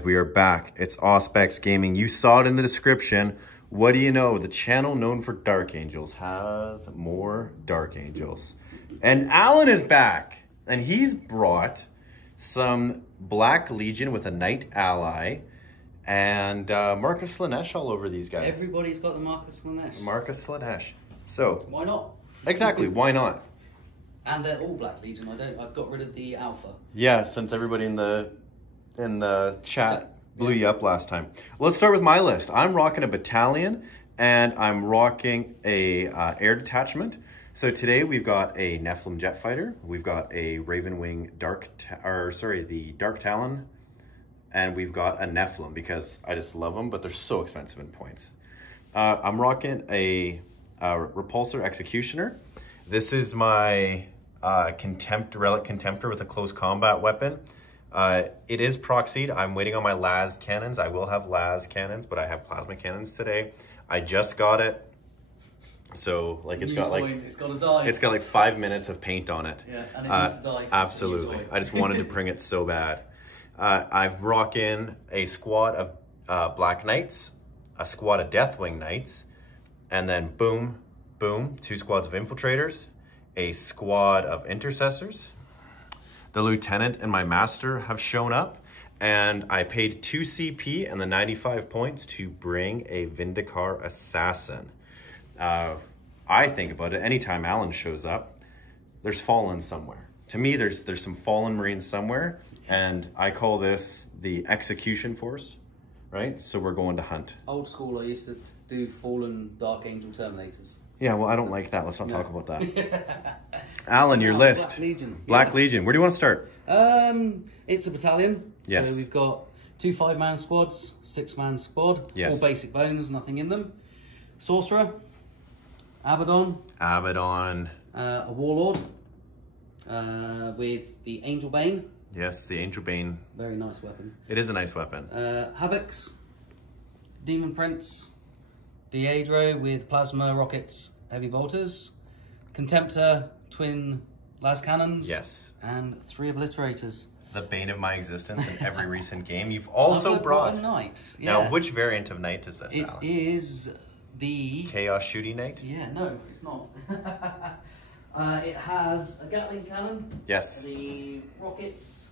guys, we are back. It's Auspex Gaming. You saw it in the description. What do you know? The channel known for Dark Angels has more Dark Angels. And Allan is back. And he's brought some Black Legion with a Knight ally. And Marcus Slanesh all over these guys. Everybody's got the Marcus Slanesh. Marcus Slanesh. So why not? Exactly, why not? And they're all Black Legion. I've got rid of the Alpha. Yeah, since everybody in the chat blew you up last time. Let's start with my list. I'm rocking a battalion and I'm rocking a air detachment. So today we've got a Nephilim jet fighter, we've got a Ravenwing the Dark Talon, and we've got a Nephilim because I just love them, but they're so expensive in points. I'm rocking a Repulsor Executioner. This is my Relic Contemptor with a close combat weapon. It is proxied. I'm waiting on my las cannons. I will have las cannons, but I have plasma cannons today. I just got it. So like it's got like 5 minutes of paint on it. Yeah, and it needs to die. Absolutely. I just wanted to bring it so bad. I've rocking a squad of Black Knights, a squad of Deathwing Knights, and then boom, 2 squads of Infiltrators, a squad of Intercessors. The Lieutenant and my Master have shown up, and I paid 2 CP and the 95 points to bring a Vindicar Assassin. I think about it, anytime Allan shows up, there's fallen somewhere. To me, there's some fallen Marines somewhere, and I call this the Execution Force, right? So we're going to hunt. Old school, I used to do fallen Dark Angel Terminators. Yeah, well, I don't like that. Let's not talk about that. Allan, your list. Black Legion. Black Legion. Where do you want to start? It's a battalion. Yes. So we've got 2 5-man squads, 6-man squad. Yes. All basic bones, nothing in them. Sorcerer. Abaddon. A Warlord. With the Angel Bane. Yes, the Angel Bane. Very nice weapon. It is a nice weapon. Havocs. Demon Prince. Deadro with plasma rockets, heavy bolters, Contemptor, twin las cannons, yes, and 3 obliterators. The bane of my existence in every recent game. You've also brought a Knight. Yeah. Now, which variant of Knight is this? It is the Chaos Shooting Knight. Yeah, no, it's not. It has a Gatling cannon. Yes. The rockets.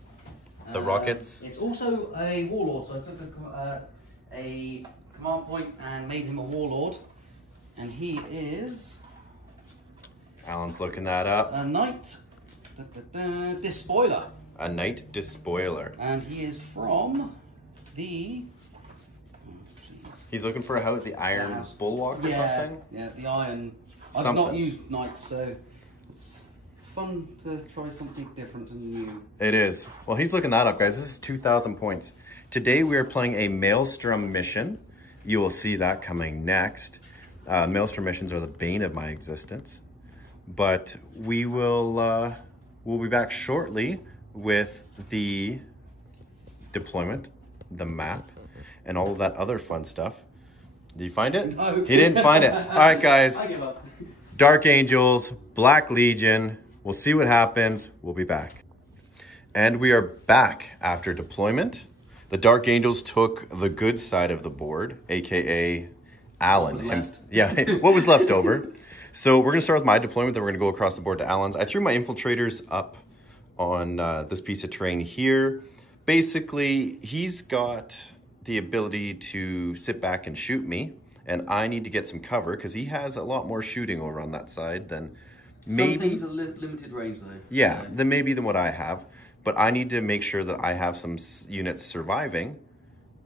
The rockets. It's also a Warlord. So I took a command point and made him a Warlord, and he is... Allan's looking that up. A Knight Despoiler. A Knight Despoiler. And he is from the... He's looking for a house, the Iron Bulwark or something? Yeah, the Iron... I've not used Knights, so it's fun to try something different and new. It is. Well, he's looking that up, guys. This is 2,000 points. Today we are playing a Maelstrom mission. You will see that coming next. Maelstrom missions are the bane of my existence. But we will we'll be back shortly with the deployment, the map, and all of that other fun stuff. Did you find it? No. He didn't find it. All right, guys. I give up. Dark Angels, Black Legion. We'll see what happens. We'll be back. And we are back after deployment. The Dark Angels took the good side of the board, aka Allan. Yeah, what was left over. So we're going to start with my deployment, then we're going to go across the board to Allan's. I threw my Infiltrators up on this piece of terrain here. Basically, he's got the ability to sit back and shoot me, and I need to get some cover because he has a lot more shooting over on that side than maybe... Some things are limited range, though. Yeah, than what I have. But I need to make sure that I have some units surviving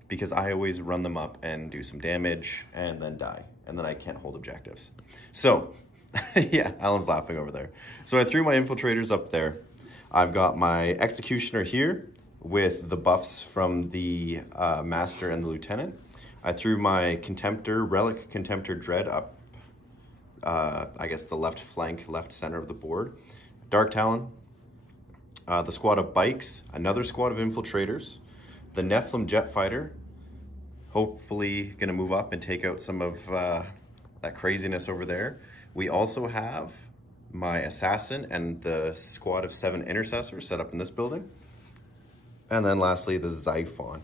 because I always run them up and do some damage and then die. And then I can't hold objectives. So, yeah, Allan's laughing over there. So I threw my Infiltrators up there. I've got my Executioner here with the buffs from the Master and the Lieutenant. I threw my Contemptor, Relic Contemptor Dread up, I guess the left flank, left center of the board. Dark Talon. The squad of Bikes, another squad of Infiltrators, the Nephilim jet fighter, hopefully going to move up and take out some of that craziness over there. We also have my Assassin and the squad of 7 Intercessors set up in this building. And then lastly, the Xiphon.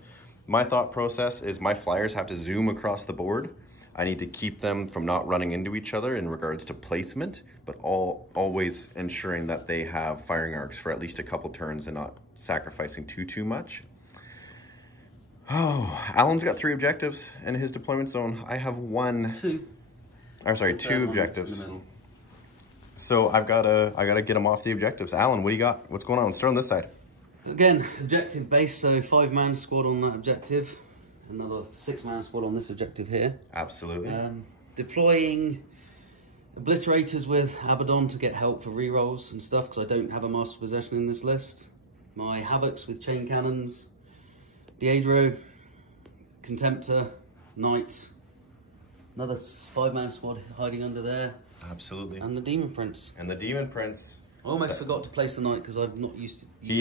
My thought process is my flyers have to zoom across the board. I need to keep them from not running into each other in regards to placement, but always ensuring that they have firing arcs for at least a couple turns and not sacrificing too much. Oh, Allan's got 3 objectives in his deployment zone. I have 2 objectives. So I gotta get him off the objectives. Allan, what do you got? What's going on? Let's start on this side. Again, objective base, so 5-man squad on that objective. Another 6-man squad on this objective here. Absolutely. Deploying obliterators with Abaddon to get help for rerolls and stuff, because I don't have a master possession in this list. My Havocs with chain cannons. Deidro, Contemptor, Knights. Another 5-man squad hiding under there. Absolutely. And the Demon Prince. And the Demon Prince. I almost forgot to place the Knight because I'm not used to. He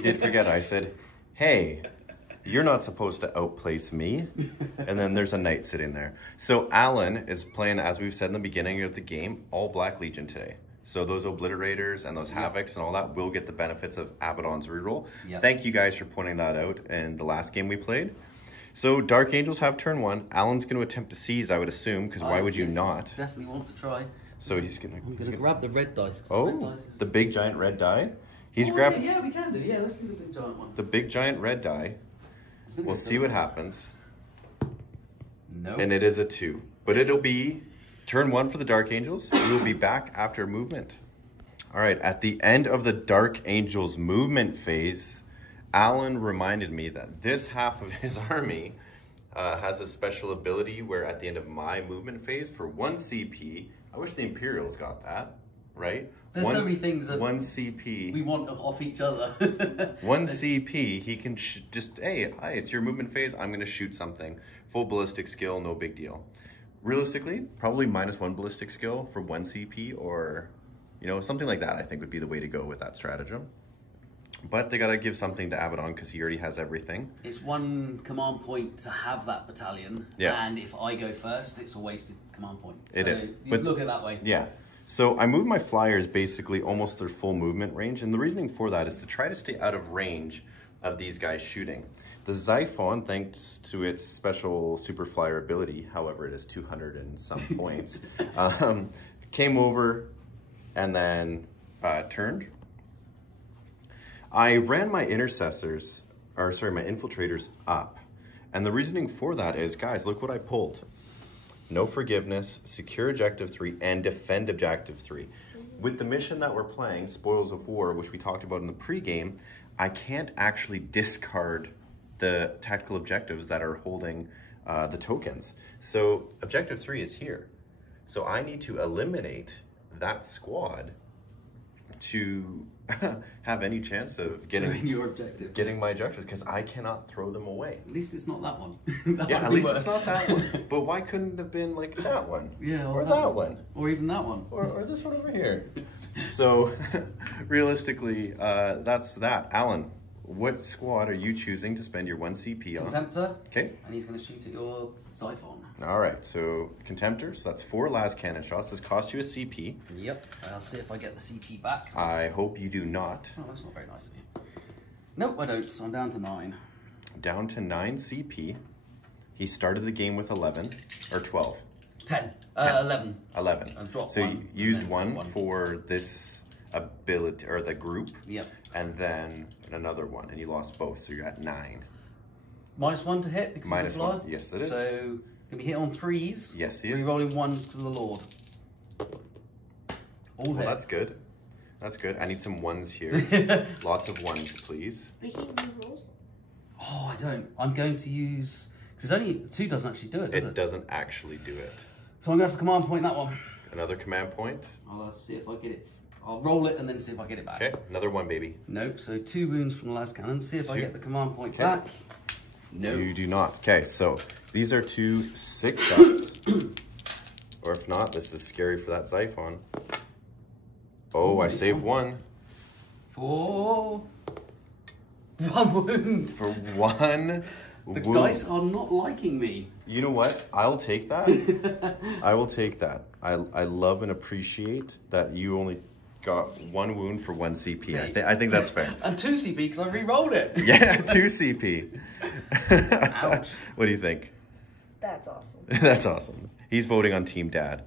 did forget. I said, "Hey, you're not supposed to outplace me." And then there's a Knight sitting there. So Allan is playing, as we've said in the beginning of the game, all Black Legion today. So those Obliterators and those Havocs and all that will get the benefits of Abaddon's reroll. Yep. Thank you guys for pointing that out in the last game we played. So Dark Angels have turn 1. Allan's going to attempt to seize, I would assume, because why would you not? Definitely want to try. So he's going to grab the red dice. Oh, the big giant red die? He's grabbed. Yeah, we can do. Yeah, let's do the big giant one. The big giant red die. We'll see what happens. No. And it is a 2. But it'll be turn 1 for the Dark Angels. We will be back after movement. All right, at the end of the Dark Angels movement phase, Allan reminded me that this half of his army has a special ability where at the end of my movement phase, for 1 CP, I wish the Imperials got that, right? There's so many things that 1 CP. we want off each other. 1 CP, he can just, hey, hi, it's your movement phase, I'm going to shoot something. Full ballistic skill, no big deal. Realistically, probably -1 ballistic skill for 1 CP, or, you know, something like that I think would be the way to go with that stratagem. But they got to give something to Abaddon because he already has everything. It's 1 command point to have that battalion. Yeah. And if I go first, it's a wasted command point. It is. You look at it that way. Yeah. So I moved my flyers basically almost their full movement range. And the reasoning for that is to try to stay out of range of these guys shooting. The Xiphon, thanks to its special super flyer ability, however it is 200 and some points, came over and then turned. I ran my intercessors, or sorry, my infiltrators up. And the reasoning for that is, guys, look what I pulled. No forgiveness, secure objective 3, and defend objective 3. With the mission that we're playing, Spoils of War, which we talked about in the pregame, I can't actually discard the tactical objectives that are holding the tokens. So objective 3 is here. So I need to eliminate that squad to have any chance of getting your objective, getting my objectives, because I cannot throw them away. At least it's not that one. Yeah, at least it's not that one. But why couldn't it have been like that one? Yeah, or that one. Or even that one. Or this one over here. So realistically, that's that. Allan, what squad are you choosing to spend your 1 CP on? Contemptor. Okay. And he's going to shoot at your Xiphon. All right, so Contemptor, so that's 4 last cannon shots. This costs you a CP. Yep. I'll see if I get the CP back. I hope you do not. Oh, that's not very nice of you. Nope, I don't, so I'm down to 9. Down to 9 CP. He started the game with 11, or 12. 10. 11. 11. I've dropped so 1, you used one for this ability, or the group. Yep. And then another one, and you lost both, so you're at 9. -1 to hit because Minus of the blood. 1, yes it is. So, gonna be hit on 3s. Yes, he is. Rerolling 1s because of the Lord. All hit. That's good. That's good. I need some 1s here. Lots of 1s, please. Oh, I don't. I'm going to use, because only 2 doesn't actually do it, does it? It doesn't actually do it. So I'm going to have to command point that one. Another command point. I'll see if I get it. I'll roll it and then see if I get it back. Okay, another 1, baby. Nope, so 2 wounds from the last cannon. See if I get the command point back. No. You do not. Okay, so these are 2 6 shots. Or if not, this is scary for that Xiphon. Oh, I saved 1. For 1 wound. For 1 The dice are not liking me. You know what? I'll take that. I will take that. I love and appreciate that you only got 1 wound for 1 CP. I think that's fair. And 2 CP because I re-rolled it. Yeah, 2 CP. Ouch. What do you think? That's awesome. That's awesome. He's voting on Team Dad.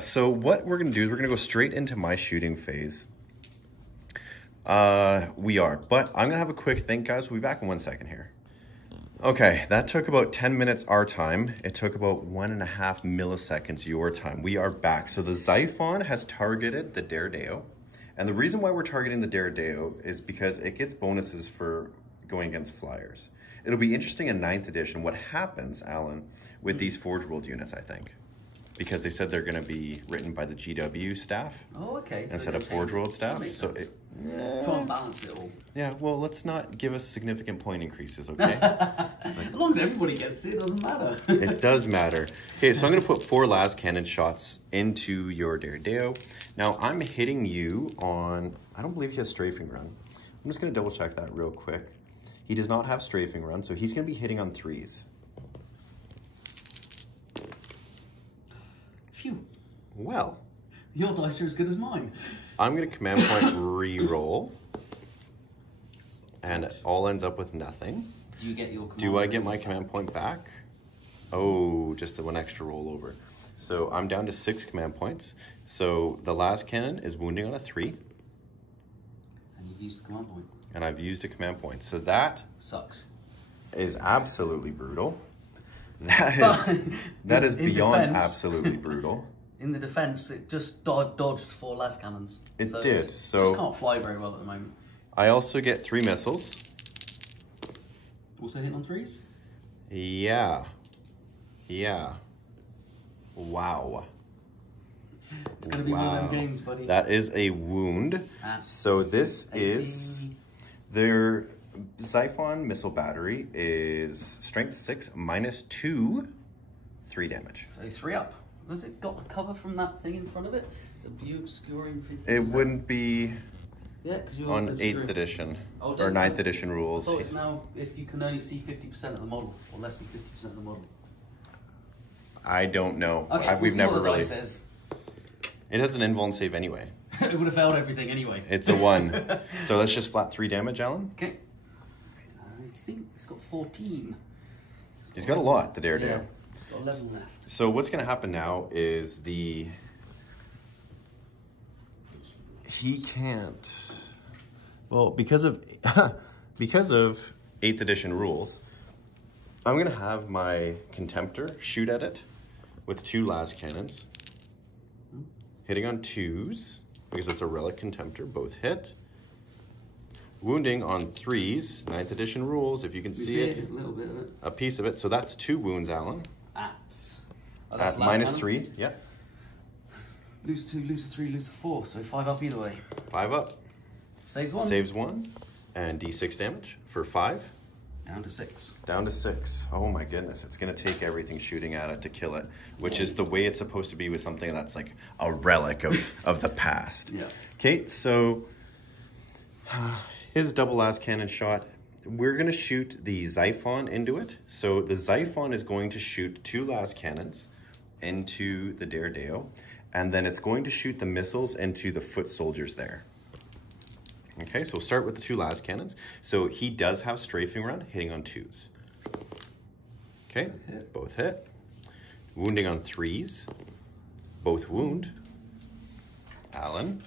So what we're going to do is we're going to go straight into my shooting phase. We are. But I'm going to have a quick think, guys. We'll be back in 1 second here. Okay, that took about 10 minutes our time. It took about 1.5 milliseconds your time. We are back. So the Xiphon has targeted the Daredeo. And the reason why we're targeting the Daredeo is because it gets bonuses for going against flyers. It'll be interesting in 9th edition what happens, Alan, with these Forge World units, I think. Because they said they're going to be written by the GW staff. Oh, okay. Instead of Forge World staff. So it, try and balance it all. yeah, well, let's not give us significant point increases, okay? As long as everybody gets it, it doesn't matter. It does matter. Okay, so I'm going to put 4 las cannon shots into your Daredeo. Now, I'm hitting you on... I don't believe he has strafing run. I'm just going to double check that real quick. He does not have strafing run, so he's going to be hitting on 3s. Phew. Well. Your dice are as good as mine. I'm going to command point re-roll. And it all ends up with nothing. Do you get your command Do I get my command point back? Oh, just the 1 extra rollover. So I'm down to 6 command points. So the last cannon is wounding on a 3. And you've used the command point. And I've used a command point. So that sucks. Is absolutely brutal. That is beyond defense, absolutely brutal. In the defense, it just dodged 4 las cannons. It did. So just can't fly very well at the moment. I also get 3 missiles. Also hitting on 3s? Yeah. Yeah. Wow. It's going to be one of them games, buddy. That is a wound. So this is their Xiphon missile battery is strength 6 -2, 3 damage. So 3 up. Has it got a cover from that thing in front of it? The obscuring 50%? It wouldn't be. Yeah, because you're on 8th edition or 9th edition rules. I thought it's now if you can only see 50% of the model or less than 50% of the model. I don't know. Okay, we've never really. Says. It has an invuln save anyway. It would have failed everything anyway. It's a 1. So that's just flat 3 damage, Alan. Okay. I think it's got 14. He's got a lot, the Daredeo. Yeah, it's got 11 left. So what's going to happen now is he can't. Well, because of 8th edition rules, I'm going to have my Contemptor shoot at it with 2 las cannons. Hitting on 2s, because it's a relic Contemptor, both hit. Wounding on 3s, 9th edition rules, if you can see it. A little bit of it. A piece of it. So that's 2 wounds, Alan. At -3, yeah. Lose 2, lose 3, lose 4, so 5 up either way. 5 up. Saves 1. Saves 1. And d6 damage for 5. Down to 6. Down to 6. Oh my goodness. It's going to take everything shooting at it to kill it, which is the way it's supposed to be with something that's like a relic of the past. Yeah. Okay, so his double las cannon shot. We're going to shoot the Xiphon into it. So the Xiphon is going to shoot 2 las cannons into the Daredeo, and then it's going to shoot the missiles into the foot soldiers there. Okay, so we'll start with the 2 las cannons. So he does have strafing run, hitting on 2s. Okay, both hit. Wounding on 3s. Both wound. Allan.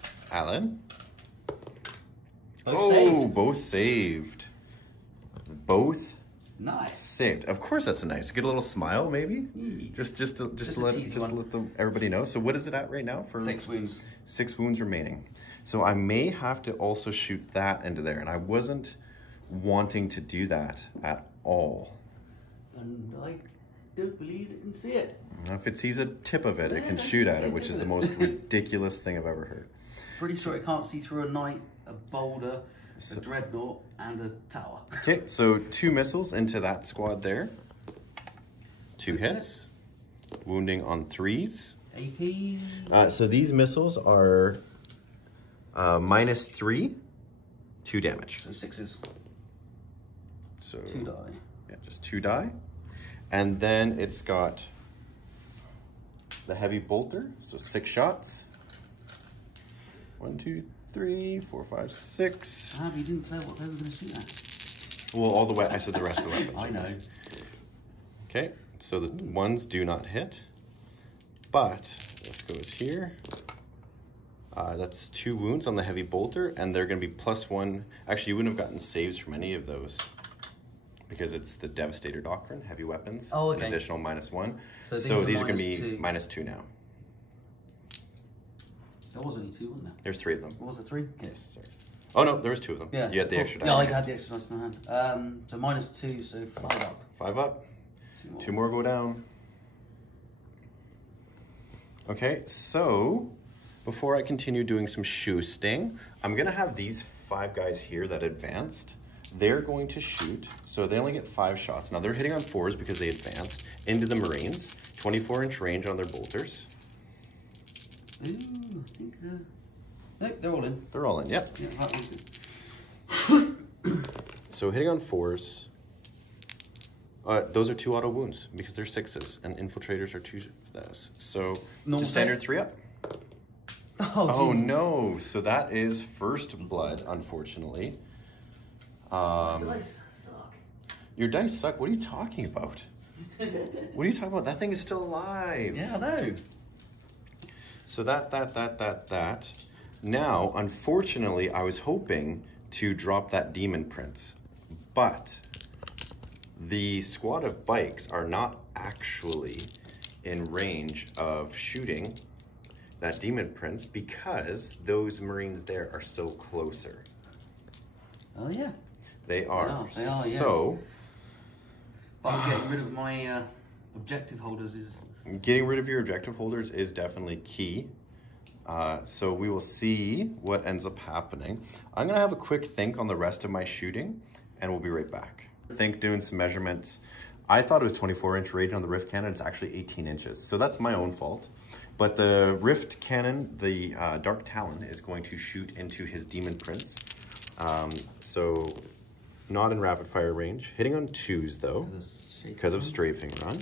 Both saved. Both saved. Both nice. Saved. Of course, that's nice. Get a little smile, maybe. Just to let everybody know. So what is it at right now for 6 wounds? 6 wounds remaining. So I may have to also shoot that into there, and I wasn't wanting to do that at all. And I don't believe it can see it. If it sees a tip of it, it can shoot at it, which is the most ridiculous thing I've ever heard. Pretty sure it can't see through a knight, a boulder, a dreadnought, and a tower. Okay, so 2 missiles into that squad there. 2 hits. Wounding on 3s. AP. So these missiles are -3, 2 damage. So 6s. So 2 die. Yeah, just 2 die. And then it's got the heavy bolter, so 6 shots. 1, 2, 3, 4, 5, 6. Ah, but you didn't say what they were going to shoot at. Well, all the way, I said the rest of the weapons. I know. Okay, so the ones do not hit, but this goes here. That's 2 wounds on the heavy bolter, and they're going to be +1. Actually, you wouldn't have gotten saves from any of those because it's the Devastator Doctrine, heavy weapons. Oh, okay. An additional -1. So these are going to be -2. -2 now. There was only 2, wasn't there? There's 3 of them. What was it, 3? Okay. Yes, sorry. Oh no, there was 2 of them. Yeah. You had the extra die. Yeah, I had the extra dice in the hand. So -2, so 5 up. 5 up. 2 more go down. Okay, so before I continue doing some shooting, I'm gonna have these 5 guys here that advanced. They're going to shoot, so they only get 5 shots. Now they're hitting on 4s because they advanced into the Marines. 24-inch range on their bolters. Ooh, I think nope, they're all in. They're all in, yep. Yeah, that one's in. So hitting on 4s, those are 2 auto wounds because they're 6s, and infiltrators are 2 of those. So just standard 3 up. Oh no! So that is first blood, unfortunately. Dice suck. Your dice suck. What are you talking about? What are you talking about? That thing is still alive. Yeah, I know. So that. Now, unfortunately, I was hoping to drop that demon prince, but the squad of bikes are not actually in range of shooting that demon prince because those Marines there are so closer. Oh yeah. They are. They are, yes. So I'm getting rid of my objective holders is... Getting rid of your objective holders is definitely key. So we will see what ends up happening. I'm gonna have a quick think on the rest of my shooting and we'll be right back. Think doing some measurements. I thought it was 24-inch range on the Rift cannon. It's actually 18 inches. So that's my own fault. But the Rift cannon, the Dark Talon, is going to shoot into his Demon Prince. So not in rapid fire range. Hitting on 2s though, because of strafing run.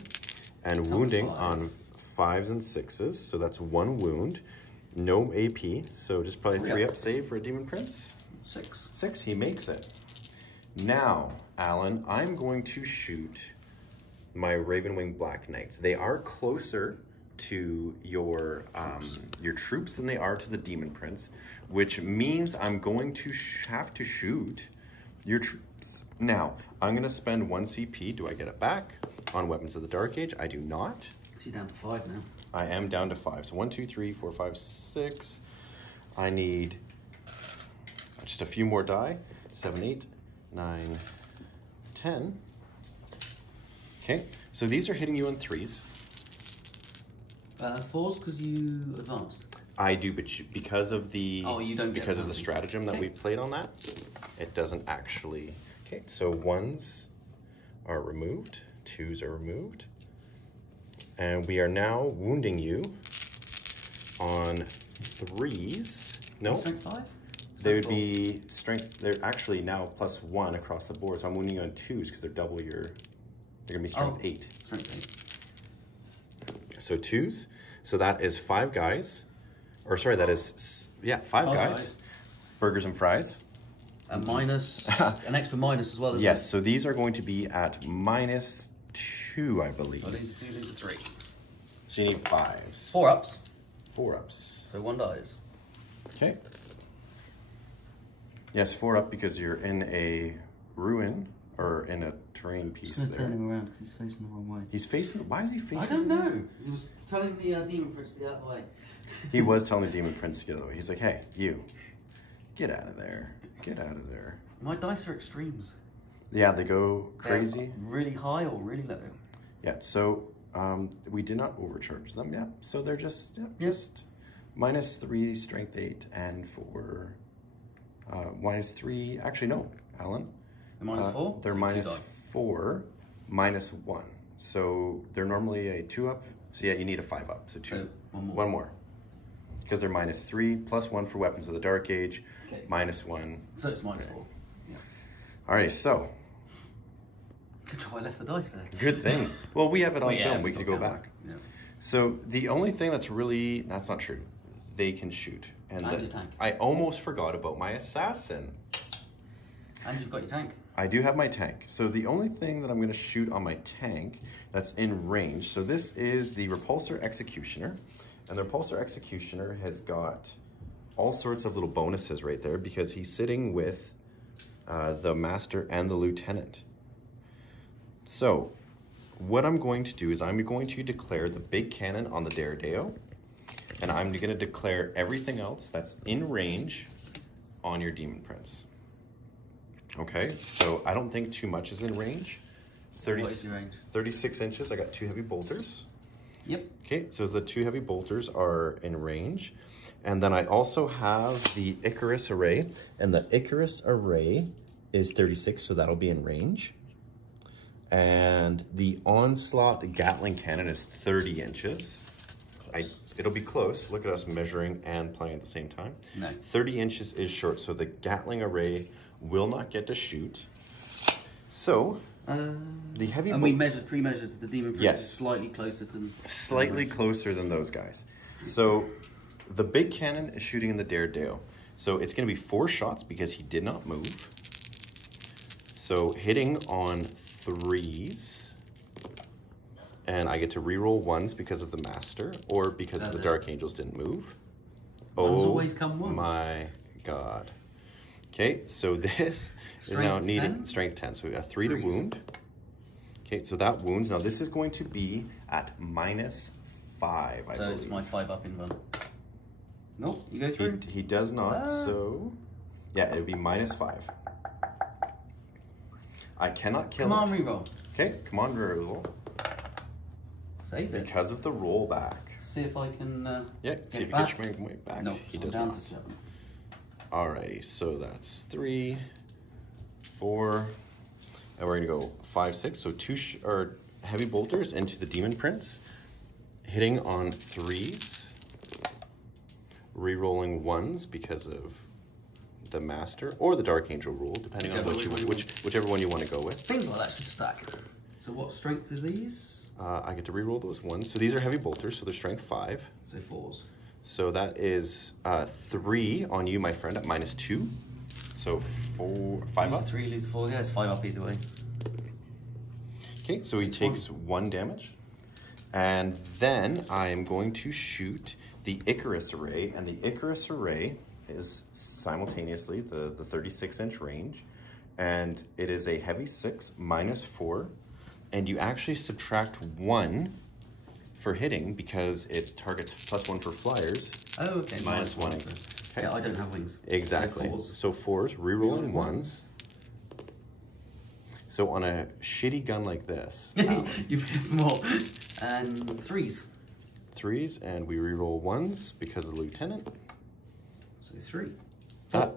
And wounding on 5s and 6s. So that's 1 wound. No AP. So just probably 3 up save for a Demon Prince. 6. 6, he makes it. Now, Alan, I'm going to shoot my Ravenwing Black Knights. They are closer to your troops than they are to the Demon Prince, which means I'm going to have to shoot your troops. Now, I'm going to spend 1 CP. Do I get it back on Weapons of the Dark Age? I do not. You're down to 5 now. I am down to 5. So 1, 2, 3, 4, 5, 6. I need just a few more die. 7, 8, 9, 10. Okay, so these are hitting you on 3s. 4s because you advanced. I do, but because of the you don't because of the stratagem that we played on that, it doesn't actually. Okay, so 1s are removed, 2s are removed, and we are now wounding you on 3s. No, strength 5. They would be strength. They're actually now +1 across the board. So I'm winning you on 2s because they're double your. They're gonna be strength 8. Strength 8. So 2s. So that is 5 guys, or sorry, that is 5 guys. Burgers and fries. A minus, an extra minus as well. Isn't Yes. So these are going to be at -2, I believe. So these are 2, these are 3. So you need 5s. 4 ups. 4 ups. So 1 dies. Okay. Yes, 4 up because you're in a ruin or in a terrain piece there. Turn him around because he's facing the wrong way. He's facing. Why is he facing? I don't know. He was telling the Demon Prince to get out of the way. He was telling the Demon Prince to get out of the way. He's like, hey, you, get out of there. Get out of there. My dice are extremes. Yeah, they go crazy. They're really high or really low. Yeah, so we did not overcharge them yet. So they're just just -3, strength 8, and for -3. Actually, no, Alan. They're -4? They're -4, -1. So they're normally a 2 up. So yeah, you need a 5 up. So 2. So one more. Because they're -3, +1 for Weapons of the Dark Age, okay. -1. So it's -4. Yeah. All right, so. Good job I left the dice there. Good thing. Well, we have it on film. We could go camera. back. Yeah. So the only thing that's not true. they can shoot. And your tank. I almost forgot about my assassin. And you've got your tank. I do have my tank. So the only thing that I'm going to shoot on my tank that's in range, so this is the Repulsor Executioner. And the Repulsor Executioner has got all sorts of little bonuses right there because he's sitting with the Master and the Lieutenant. So what I'm going to do is I'm going to declare the big cannon on the Daredeo, and I'm going to declare everything else that's in range on your Demon Prince. Okay, so I don't think too much is in range. What is your range? 36 inches. I got 2 heavy bolters. Yep. Okay, so the 2 heavy bolters are in range. And then I also have the Icarus Array, and the Icarus Array is 36, so that'll be in range. And the Onslaught Gatling Cannon is 30 inches. It'll be close. Look at us measuring and playing at the same time. No. 30 inches is short, so the Gatling Array will not get to shoot. So, the heavy... And we pre-measured the Demon Prince yes. is slightly closer to... Slightly closer than those guys. So, the big cannon is shooting in the Daredeo. So, it's going to be 4 shots because he did not move. So, hitting on 3s. And I get to reroll 1s because of the Master, or because the Dark Angels didn't move. Ones always come once. My God. Okay, so this is now needed strength 10. So we got 3 to wound. Okay, so that wounds. Now this is going to be at -5, I believe. So it's my 5 up in one. Nope, you go through. He does not, so yeah, it would be -5. I cannot kill Come it. on, reroll. Okay, come on, reroll. Save it. Because of the rollback. See if I can Yeah, see if you back. can make way back. No, he so does down not. to 7. Alrighty, so that's 3, 4, and we're gonna go 5, 6. So 2 heavy bolters into the Demon Prince, hitting on 3s, re-rolling 1s because of the Master or the Dark Angel rule, depending on whichever one you want to go with. Things like that should stack. So what strength is these? I get to re-roll those 1s. So these are heavy bolters, so they're strength 5. So 4s. So that is 3 on you, my friend, at -2. So 5 up. Lose 3, lose 4. Yeah, it's 5 up either way. Okay, so he takes 1 damage. And then I am going to shoot the Icarus Array. And the Icarus Array is simultaneously the 36-inch range. And it is a heavy 6, -4. And you actually subtract 1 for hitting because it targets +1 for flyers. Oh, okay. -1. Okay. Yeah, I don't have wings. Exactly. So 4s, re-rolling 1s. So on a shitty gun like this, You've hit more. And 3s. 3s, and we re-roll 1s because of the Lieutenant. So 3.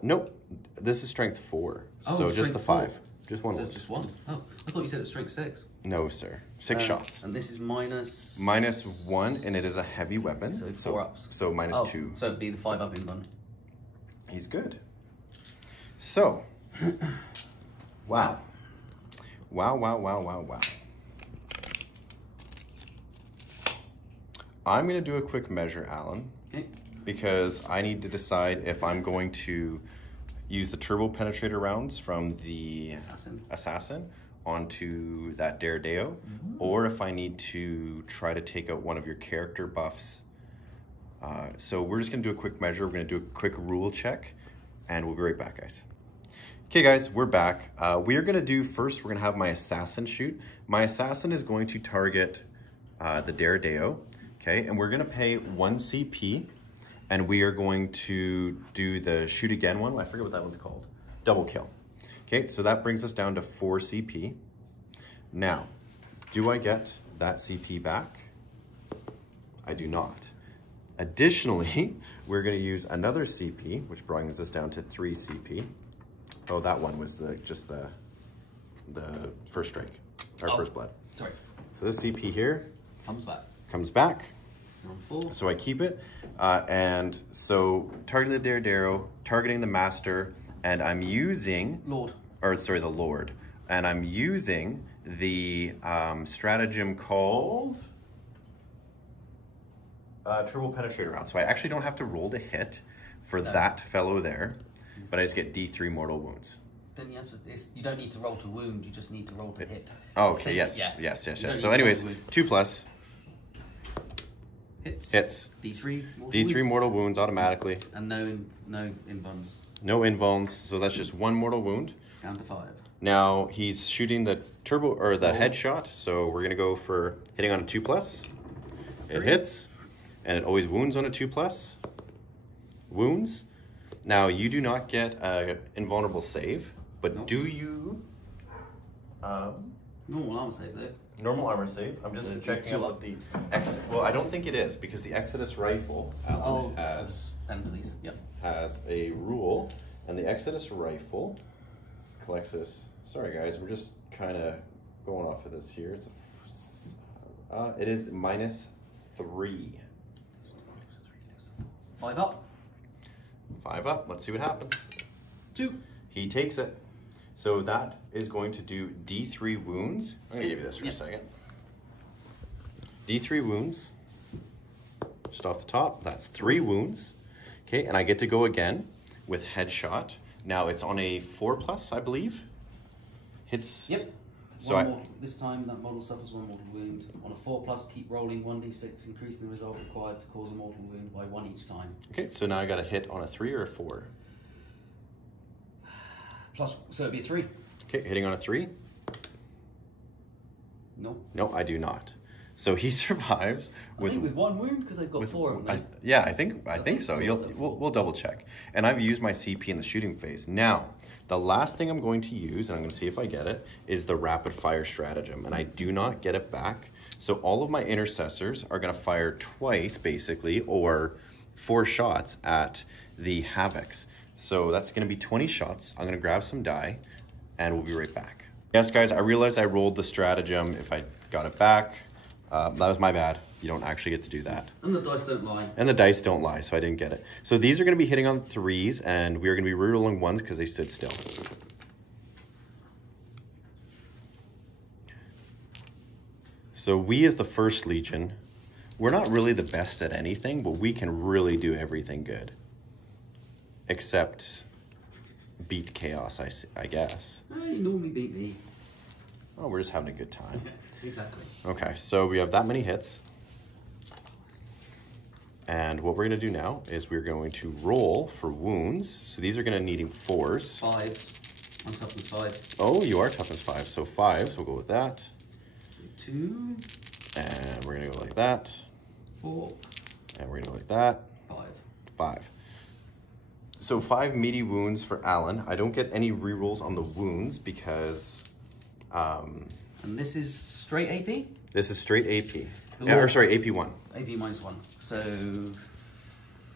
Nope. This is strength 4. Oh, so just the 5. 4. Just 1. So just 1. Oh, I thought you said it was strength 6. No, sir. 6 shots. And this is minus... -1, and it is a heavy weapon. So 4 ups. So -2. So it'd be the 5 up in one. He's good. So, wow. Wow, wow, wow, wow, wow. I'm going to do a quick measure, Alan. Okay. Because I need to decide if I'm going to use the turbo penetrator rounds from the assassin onto that Daredeo, or if I need to try to take out one of your character buffs. So we're just going to do a quick measure. We're going to do a quick rule check, and we'll be right back, guys. Okay, guys, we're back. We are going to do first, we're going to have my assassin shoot. My assassin is going to target the Daredeo, okay, and we're going to pay 1 CP. And we are going to do the shoot again one. I forget what that one's called. Double kill. Okay, so that brings us down to 4 CP. Now, do I get that CP back? I do not. Additionally, we're going to use another CP, which brings us down to 3 CP. Oh, that one was just the first strike, or first blood. Sorry. So this CP here comes back. So I keep it, and so targeting the Daredeo, targeting the Master, and I'm using the Lord, and I'm using the stratagem called turbo penetrator round. So I actually don't have to roll to hit for that fellow there, but I just get D3 mortal wounds. Then you have to. You don't need to roll to wound. You just need to roll to hit. Oh, okay. Yes. Yeah. Yes. So, anyways, 2+. Hits. D3 mortal wounds automatically. And no invuns. No invuns. So that's just 1 mortal wound. Down to 5. Now he's shooting the turbo or the headshot. So we're gonna go for hitting on a 2+. It hits, and it always wounds on a 2+. Wounds. Now you do not get a invulnerable save, but do you? Normal armor save though. Normal armor save. I'm just checking out what the well, I don't think it is because the Exodus rifle has a rule, and the Exodus rifle collects this. Sorry guys, we're just kind of going off of this here. It's it is -3. 5 up. 5 up. Let's see what happens. 2. He takes it. So that is going to do D3 wounds. I'm going to give you this for a second. D3 wounds. Just off the top, that's 3 wounds. Okay, and I get to go again with headshot. Now it's on a 4+, I believe. Hits. Yep. So this time that model suffers 1 mortal wound. On a 4+, keep rolling 1d6, increasing the result required to cause a mortal wound by 1 each time. Okay, so now I got to hit on a 3 or a 4. Plus, so it'd be 3. Okay, hitting on a 3. Nope. No, I do not. So he survives with 1 wound because they've got 4. Yeah, I think so. We'll double check. And I've used my CP in the shooting phase. Now, the last thing I'm going to use, and I'm going to see if I get it, is the rapid fire stratagem, and I do not get it back. So all of my intercessors are going to fire twice, basically, or 4 shots at the Havocs. So that's going to be 20 shots. I'm going to grab some die, and we'll be right back. Yes, guys, I realized I rolled the stratagem if I got it back. That was my bad. You don't actually get to do that. And the dice don't lie. And the dice don't lie, so I didn't get it. So these are going to be hitting on 3s, and we're going to be rerolling 1s because they stood still. So we, as the First Legion, we're not really the best at anything, but we can really do everything good. Except beat chaos, I guess. You normally beat me. Oh, we're just having a good time. Exactly. Okay, so we have that many hits. And what we're going to do now is we're going to roll for wounds. So these are going to need 4s. 5s. I'm toughness 5. Oh, you are toughness 5. So 5s, we'll go with that. 2. And we're going to go like that. 4. And we're going to go like that. 5. 5. So 5 meaty wounds for Allan. I don't get any rerolls on the wounds because... and this is straight AP? This is straight AP. Yeah, or sorry, AP1. AP -1. So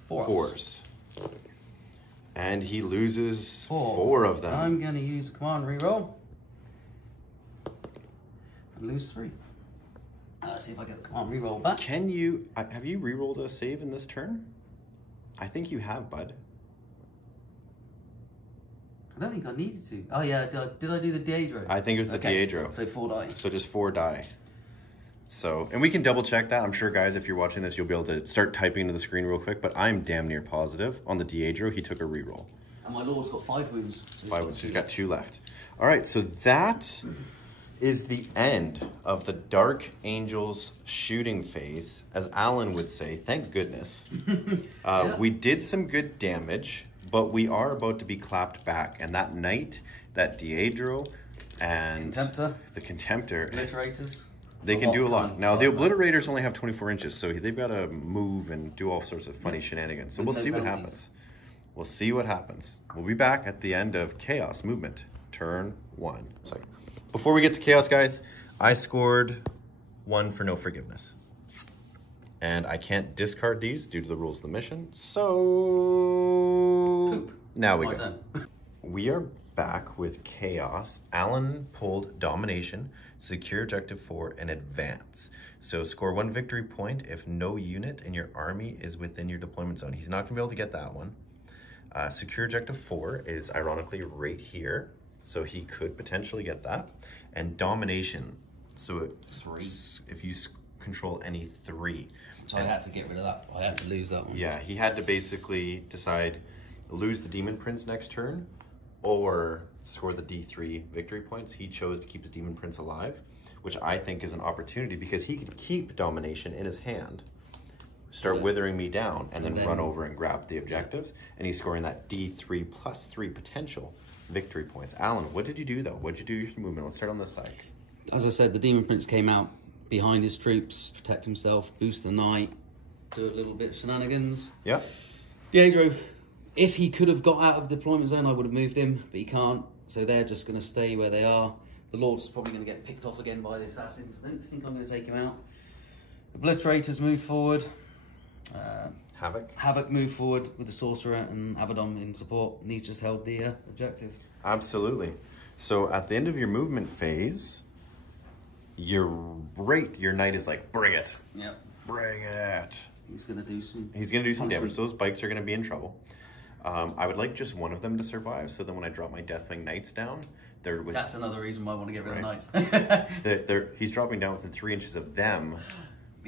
4 4s. And he loses 4 of them. I'm going to use a command reroll. And lose 3. Let's see if I get the command reroll back. Can you... have you rerolled a save in this turn? I think you have, bud. I don't think I needed to. Oh yeah, did I do the Daedro? I think it was the Daedro. So 4 die. So just 4 die. So, and we can double check that. I'm sure, guys, if you're watching this, you'll be able to start typing into the screen real quick, but I'm damn near positive on the Daedro, he took a reroll. And my Lord's got 5 wounds. So 5 wounds, he's got 2 left. All right, so that is the end of the Dark Angels shooting phase. As Allan would say, thank goodness. Yeah. We did some good damage, but we are about to be clapped back. And that Knight, that Daedro, and the Contemptor, Obliterators. they can do a lot. Now, the Obliterators only have 24 inches, so they've got to move and do all sorts of funny shenanigans. So we'll see what happens. We'll see what happens. We'll be back at the end of Chaos Movement, turn 1. So, before we get to Chaos, guys, I scored 1 for no forgiveness. And I can't discard these due to the rules of the mission. So... Poop. Now we go. We are back with Chaos. Allan pulled Domination, Secure Objective 4, and Advance. So score 1 victory point if no unit in your army is within your deployment zone. He's not going to be able to get that one. Secure Objective 4 is ironically right here. So he could potentially get that. And Domination. So 3. If you control any 3. So I had to get rid of that. I had to lose that one. Yeah, he had to basically decide lose the Demon Prince next turn or score the D3 victory points. He chose to keep his Demon Prince alive, which I think is an opportunity because he could keep domination in his hand, start withering me down, and then run over and grab the objectives. And he's scoring that D3 plus 3 potential victory points. Allan, what did you do though? What did you do with your movement? Let's start on this side. As I said, the Demon Prince came out behind his troops, protect himself, boost the knight, do a little bit of shenanigans. Yep. Diedro, if he could have got out of the deployment zone, I would have moved him, but he can't. So they're just going to stay where they are. The Lord's probably going to get picked off again by the assassins. I don't think I'm going to take him out. Obliterators move forward. Havoc move forward with the Sorcerer and Abaddon in support. And he's just held the objective. Absolutely. So at the end of your movement phase, your knight is like, bring it. Yep. Bring it. He's going to do some... He's going to do some damage. Those bikes are going to be in trouble. I would like just one of them to survive, so then when I drop my Deathwing Knights down, they're with... That's another reason why I want to get rid of Knights. He's dropping down within 3 inches of them,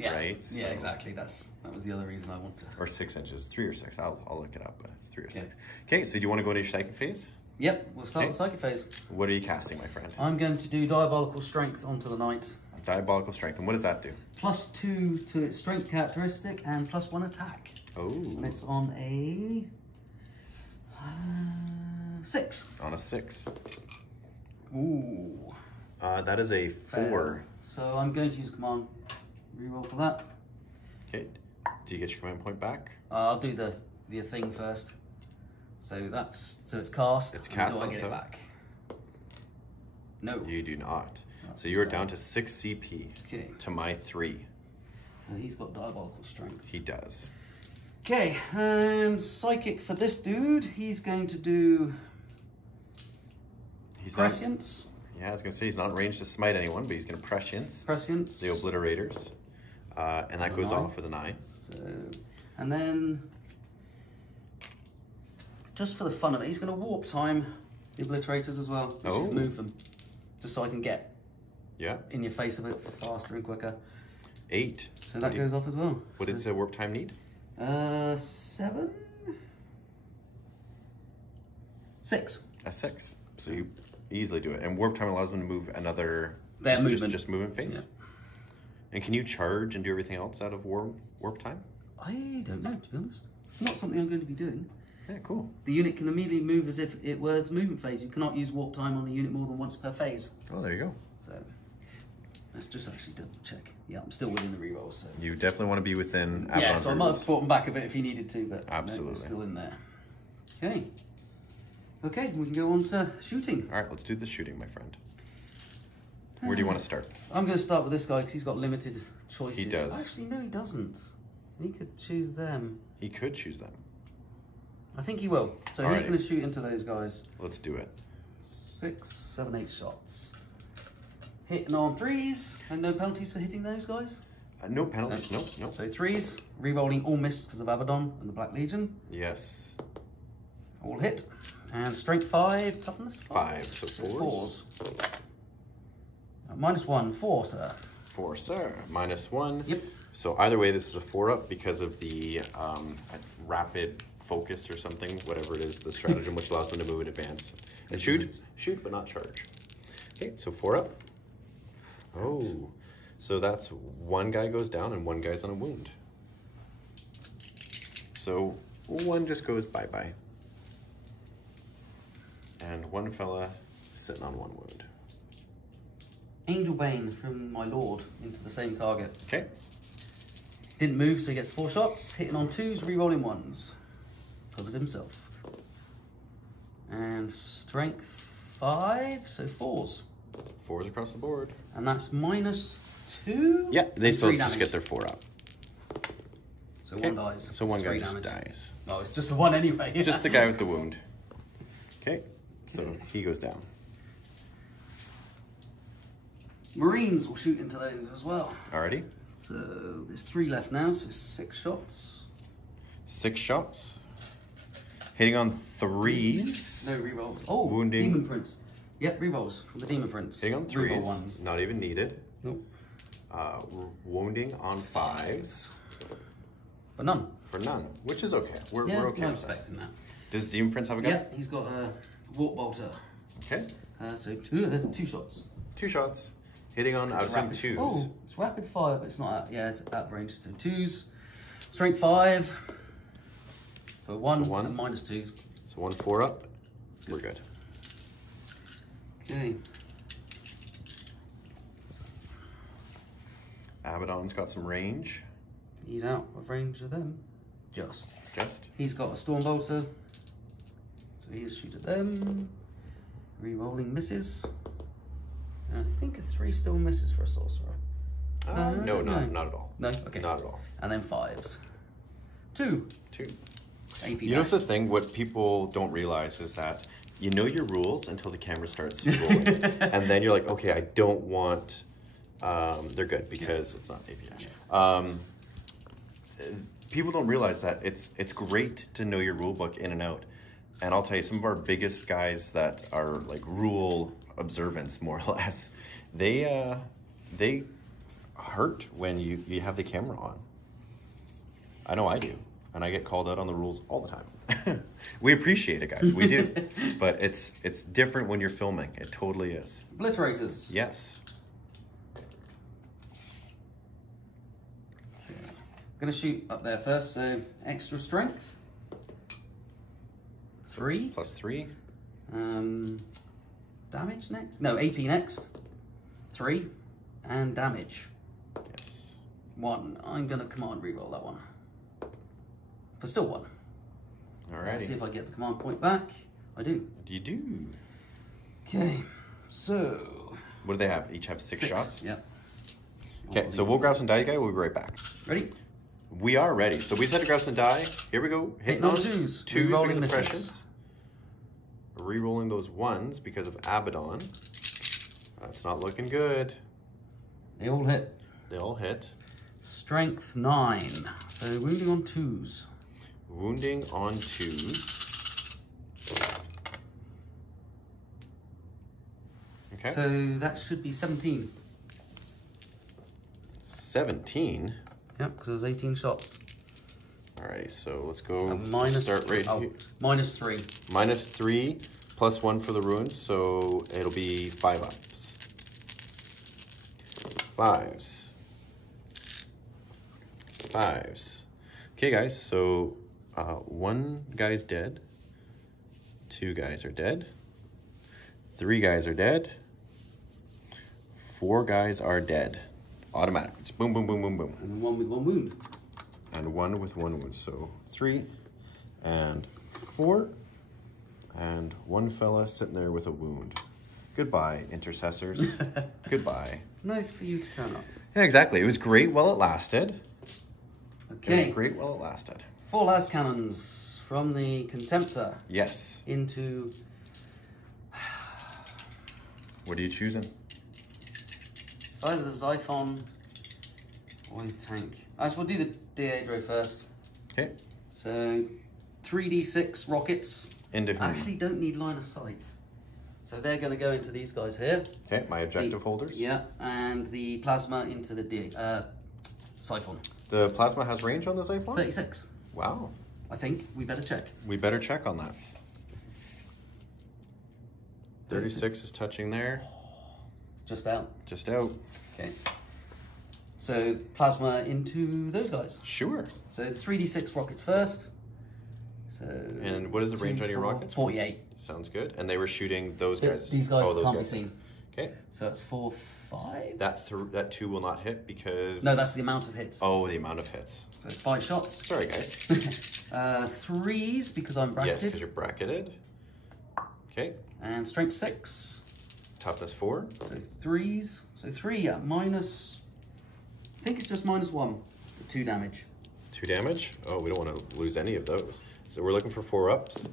right? So, yeah, exactly. That was the other reason I want to... Or 6 inches. 3 or 6. I'll look it up, but it's 3 or 6. Okay, so do you want to go into your psychic phase? Yep, we'll start the psychic phase. What are you casting, my friend? I'm going to do Diabolical Strength onto the Knight. Diabolical Strength, and what does that do? +2 to its strength characteristic and +1 attack. Oh. And it's on a 6. On a 6. Ooh. That is a 4. Fair. So I'm going to use command reroll for that. Okay. Do you get your command point back? I'll do the thing first. So it's cast. It's cast. Do I get it back? No. You do not. So you are down to 6 CP. Okay. To my 3. And he's got Diabolical Strength. He does. Okay, and psychic for this dude, he's going to do Prescience. Yeah, I was going to say he's not in range to smite anyone, but he's going to Prescience. Prescience. The Obliterators. And that goes off for the 9. So, and then, just for the fun of it, he's going to Warp Time the Obliterators as well. Just move them, just so I can get in your face a bit faster and quicker. 8. So that goes off as well. What does the Warp Time need? 7? 6. A 6. So you easily do it. And Warp Time allows them to move another... Just movement phase? Yeah. And can you charge and do everything else out of Warp Time? I don't know, to be honest. It's not something I'm going to be doing. Yeah, cool. The unit can immediately move as if it was movement phase. You cannot use Warp Time on a unit more than once per phase. Oh, there you go. So, let's just actually double check. Yeah, I'm still within the reroll, so... You definitely want to be within... Yeah, so I might have brought him back a bit if he needed to, but absolutely. No, it's still in there. Okay. Okay, we can go on to shooting. All right, let's do the shooting, my friend. Where do you want to start? I'm going to start with this guy because he's got limited choices. He does. Actually, no, he doesn't. He could choose them. He could choose them. I think he will. So he's going to shoot into those guys. Let's do it. 6, 7, 8 shots. Hitting on 3s, and no penalties for hitting those guys? No penalties, no. So 3s, re-rolling all missed because of Abaddon and the Black Legion. Yes. All hit. And strength 5, toughness 5, so 4s. -1, 4, sir. 4, sir. -1. Yep. So either way, this is a 4-up because of the rapid focus or something, whatever it is, the stratagem which allows them to move in advance. And shoot, but not charge. Okay, so 4-up. Oh, so that's 1 guy goes down and 1 guy's on a wound. So 1 just goes bye-bye. And 1 fella sitting on 1 wound. Angel Bane from my lord into the same target. Okay. Didn't move, so he gets 4 shots. Hitting on 2s, re-rolling 1s. Because of himself. And strength 5, so 4s. 4s across the board. And that's -2? Yeah, they still just get their 4-up. So 1 dies. So 1 guy just dies. No, it's just the 1 anyway. Just the guy with the wound. Okay, so he goes down. Marines will shoot into those as well. Alrighty. So there's 3 left now, so 6 shots. 6 shots. Hitting on 3s. No rerolls. Oh, wounding. Demon Prince. Yep, rerolls from the Demon Prince. Hitting on 3s. Not even needed. Nope. Wounding on 5s. For none. For none, which is okay. We're okay. I'm with expecting that. Does Demon Prince have a gun? Yeah, he's got a Warp Bolter. Okay. So two shots. 2 shots. Hitting on, I was saying 2s. Oh, it's rapid fire, but it's not at, yeah, it's at range. So 2s. Strength 5. For 1 and -2. So 1 4 up. We're good. Okay. Abaddon's got some range. He's out of range of them. Just. He's got a Storm Bolter. So he's shoot at them. Re-rolling misses. And I think a 3 still misses for a sorcerer. No, not at all. No? Okay. Not at all. And then 5s. 2. 2. AP you know the thing, what people don't realize is that you know your rules until the camera starts rolling. And then you're like, okay, I don't want... they're good because it's not AP dash. People don't realize that it's great to know your rule book in and out. And I'll tell you, some of our biggest guys that are like rule observance, more or less, they hurt when you have the camera on. I know I do. And I get called out on the rules all the time. We appreciate it, guys. We do. But it's different when you're filming. It totally is. Obliterators. Yes. I'm going to shoot up there first, so extra strength. 3. Plus 3. Damage next? No, AP next. 3. And damage. Yes. 1. I'm going to command reroll that one. For still 1. Alrighty. Let's see if I get the command point back. I do. You do. Okay, so... What do they have? Each have 6 shots? Yeah. Okay, so we'll grab some die, guy. We'll be right back. Ready? We are ready. So we said to grab some die. Here we go. Hitting on 2s. 2 because of precious. Re-rolling those 1s because of Abaddon. That's not looking good. They all hit. They all hit. Strength 9. So wounding on 2s. Wounding on 2s. Okay. So that should be 17. 17? Yep, because it was 18 shots. Alrighty, so let's go start right here. -3. -3 plus 1 for the runes, so it'll be 5 ups. 5s. 5s. Okay, guys, so 1 guy's dead. 2 guys are dead. 3 guys are dead. 4 guys are dead. Automatic. It's boom, boom, boom, boom, boom. And 1 with 1 wound. And 1 with 1 wound. So 3 and 4. And 1 fella sitting there with a wound. Goodbye, intercessors. Goodbye. Nice for you to turn up. Yeah, exactly. It was great while it lasted. Okay. It was great while it lasted. 4 las cannons from the Contemptor. Yes. Into... What are you choosing? It's either the Xiphon or the tank. We'll do the Deadro first. Okay. So 3d6 rockets. Into whom? Actually don't need line of sight. So they're going to go into these guys here. Okay, my objective holders. Yeah, and the plasma into the Xiphon. The plasma has range on the Xiphon? 36. Wow. I think we better check. We better check on that. 36 is touching there. Just out. Just out. Okay. So plasma into those guys. Sure. So 3d6 rockets first. So. And what is the range on your rockets? 48. Sounds good. And they were shooting those guys. These guys those can't guys. be seen. Okay. So it's 4, 5. That 2 will not hit because. No, that's the amount of hits. Oh, the amount of hits. So it's 5 shots. Sorry, guys. 3s because I'm bracketed. Yes, because you're bracketed. Okay. And strength 6. Toughness 4. So 3s. So 3 at minus. I think it's just -1 for 2 damage. 2 damage? Oh, we don't want to lose any of those. So we're looking for 4 ups.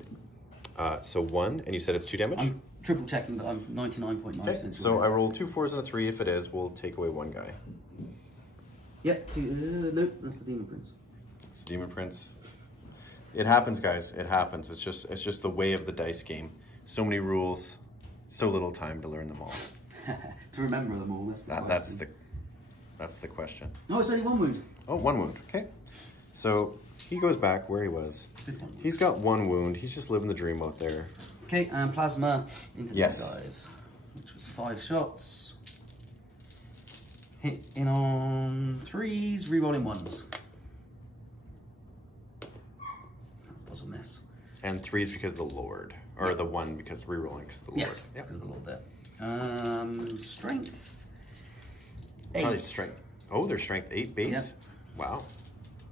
So 1, and you said it's 2 damage? I'm triple checking, but I'm 99.9% okay. sure. So I roll 2 4s and a 3. If it is, we'll take away 1 guy. Yep, 2. Nope, that's the Demon Prince. It's Demon Prince. It happens, guys. It happens. It's just the way of the dice game. So many rules, so little time to learn them all. To remember them all. That's the That's the question. No, it's only 1 wound. Oh, 1 wound. Okay. So he goes back where he was. He's got 1 wound. He's just living the dream out there. Okay, and plasma into these Yes. guys, which was 5 shots. Hit in on 3s, rerolling 1s. That was a miss. And 3's because of the Lord. Or the 1 because rerolling because of the Lord. Yes, because of the Lord there. Strength 8. Oh, strength. Oh, they're strength 8 base? Yep. Wow.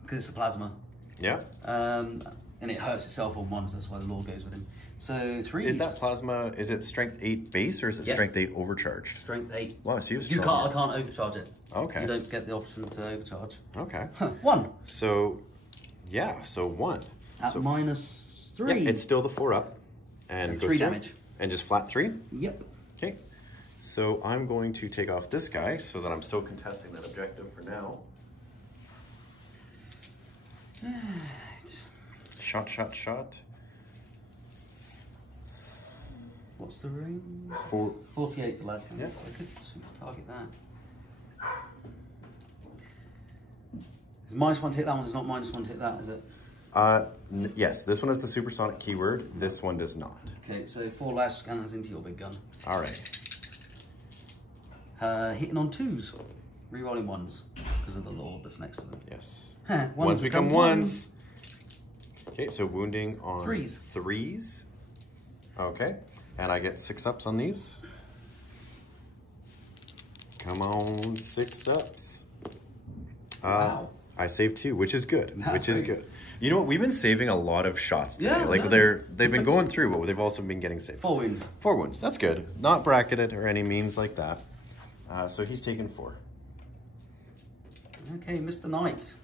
Because it's a plasma. Yeah. And it hurts itself on 1s, that's why the Lord goes with him. So 3s. Is that plasma, is it strength 8 base or is it Yep. strength 8 overcharge? Strength 8. Wow, so You strong. can't, I can't overcharge it. Okay. You don't get the option to overcharge. Okay. 1. So, yeah, so 1. At so, minus 3. Yeah, it's still the 4 up. And goes 3 through. damage. And just flat 3? Yep. Okay. So I'm going to take off this guy so that I'm still contesting that objective for now. Right. Shot, shot, shot. What's the range? 48 for last time, Yes. so I could target that. Is -1 to hit that one? It's not -1 to hit that, is it? Yes, this one has the supersonic keyword. This one does not. Okay, so 4 lash scanners into your big gun. All right. Hitting on 2s, rerolling 1s because of the Lord that's next to them. Yes. Ones become ones. Okay, so wounding on 3s. 3s. Okay, and I get 6 ups on these. Come on, 6 ups. Wow. I saved 2, which is good. That's which is great. good. You know what? We've been saving a lot of shots today. Yeah, like yeah. they've been going through, but they've also been getting saved. 4 wounds. 4 wounds. That's good. Not bracketed or any means like that. So he's taken 4. Okay, Mr. Knight.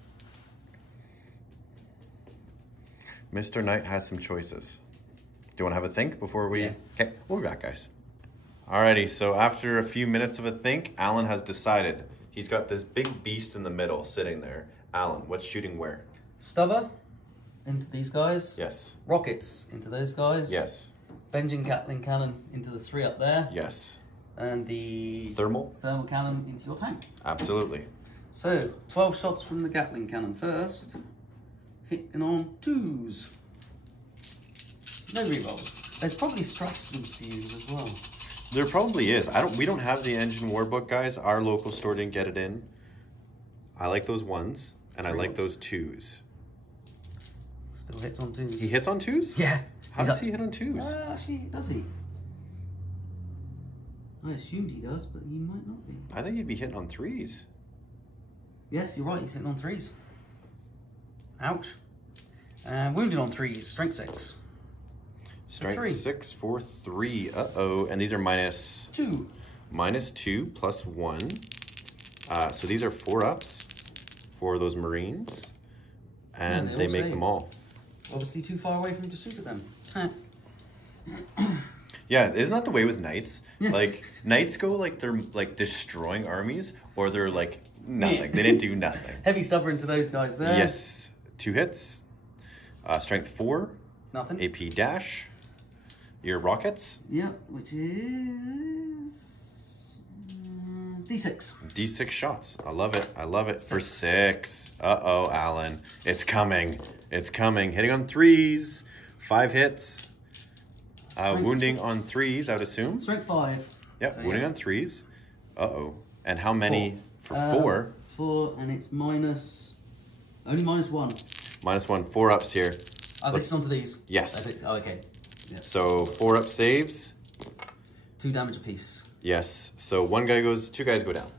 Mr. Knight has some choices. Do you want to have a think before we... Yeah. Okay, we'll be back, guys. Alrighty, so after a few minutes of a think, Allan has decided. He's got this big beast in the middle sitting there. Allan, what's shooting where? Stubber into these guys. Yes. Rockets into those guys. Yes. Benjamin Gatling cannon into the 3 up there. Yes. And the Thermal? thermal cannon into your tank. Absolutely. So, 12 shots from the Gatling cannon first. Hitting on 2s. No rerolls. There's probably stratagems to use as well. There probably is. We don't have the engine war book, guys. Our local store didn't get it in. I like those 1s, and I like those 2s. Still hits on 2s. He hits on 2s? Yeah. How does he hit on 2s? Actually, does he? I assumed he does, but he might not be. I think he'd be hitting on 3s. Yes, you're right. He's hitting on 3s. Ouch. Wounded on 3s. Strength 6. Strength 3. 6 for 3. Uh-oh. And these are minus 2. -2 plus 1. So these are 4 ups for those Marines. And Yeah, they all make save. them all. Obviously too far away from him to shoot at them. Yeah, isn't that the way with Knights? Yeah. Like, Knights go like they're like destroying armies, or they're like nothing. Yeah. They didn't do nothing. Heavy stubber into those guys there. Yes. 2 hits. Strength 4. Nothing. AP dash. Your rockets. Yeah, which is D6. D6 shots. I love it. I love it. For 6. Uh-oh, Allan. It's coming. It's coming. Hitting on 3s. 5 hits. Wounding on 3s, I would assume. Strength 5. Yep, So, wounding yeah. on 3s. Uh-oh. And how many for 4? 4, and it's minus... Only -1. -1. 4 ups here. Oh, this is onto these? Yes. Oh, okay. Yeah. So 4 up saves. 2 damage apiece. Yes. So 2 guys go down.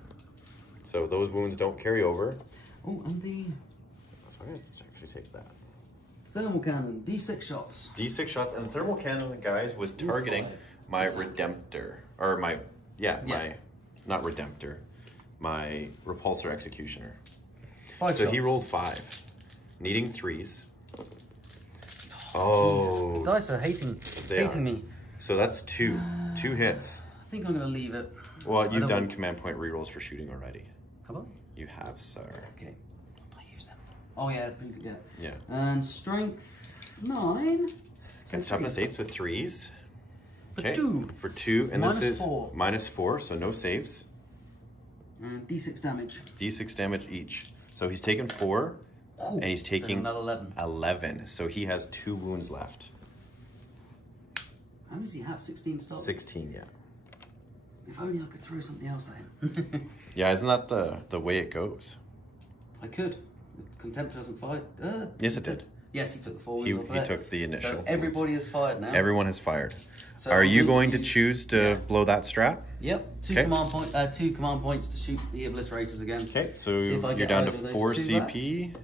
So those wounds don't carry over. Oh, and the So I'm going to actually take that. thermal cannon. D6 shots. D6 shots, and the thermal cannon, guys, was targeting 5. my Redemptor. Or my, my, not Redemptor, my Repulsor Executioner. 5 So shots. he rolled 5, needing 3s. Oh. The dice are hating They me. So that's 2 hits. I think I'm going to leave it. Well, I you've don't- done command point rerolls for shooting already. Have I? You have, sir. Okay. I use them. Oh, yeah. Yeah. Yeah. And strength 9. Against toughness 8, so 3s. For 2. For 2, and Minus this is 4. -4, so no saves. And D6 damage. D6 damage each. So he's taken 4, and he's taking another 11. 11. So he has 2 wounds left. How does he have 16 stop? 16, yeah. If only I could throw something else at him. Yeah, isn't that the way it goes? I could. Contempt hasn't fired. Yes, it did. Yes, he took the 4 wounds off He it. took the initial. So everybody has fired now. Everyone has fired. So Are I'm you going going to to choose to blow that strap? Yep. Two command points to shoot the obliterators again. Okay, so See if I you're get down to over those 4 two CP.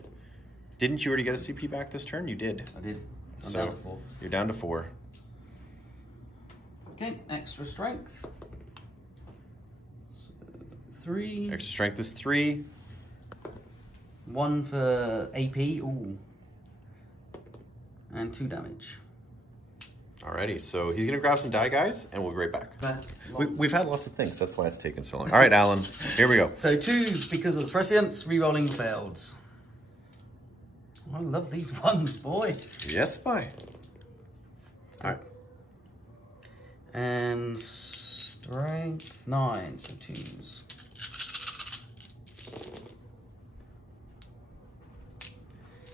Didn't you already get a CP back this turn? You did. I did. I'm So down to 4. you're down to 4. Okay, extra strength. 3. Extra strength is 3. 1 for AP. Ooh. And 2 damage. Alrighty, so he's gonna grab some die, guys, and we'll be right back. Back. We've had lots of things, that's why it's taken so long. All right, Alan, here we go. So 2s because of the prescience, rerolling failed. I love these ones, boy. Yes, bye. All right. And strength 9, so 2s.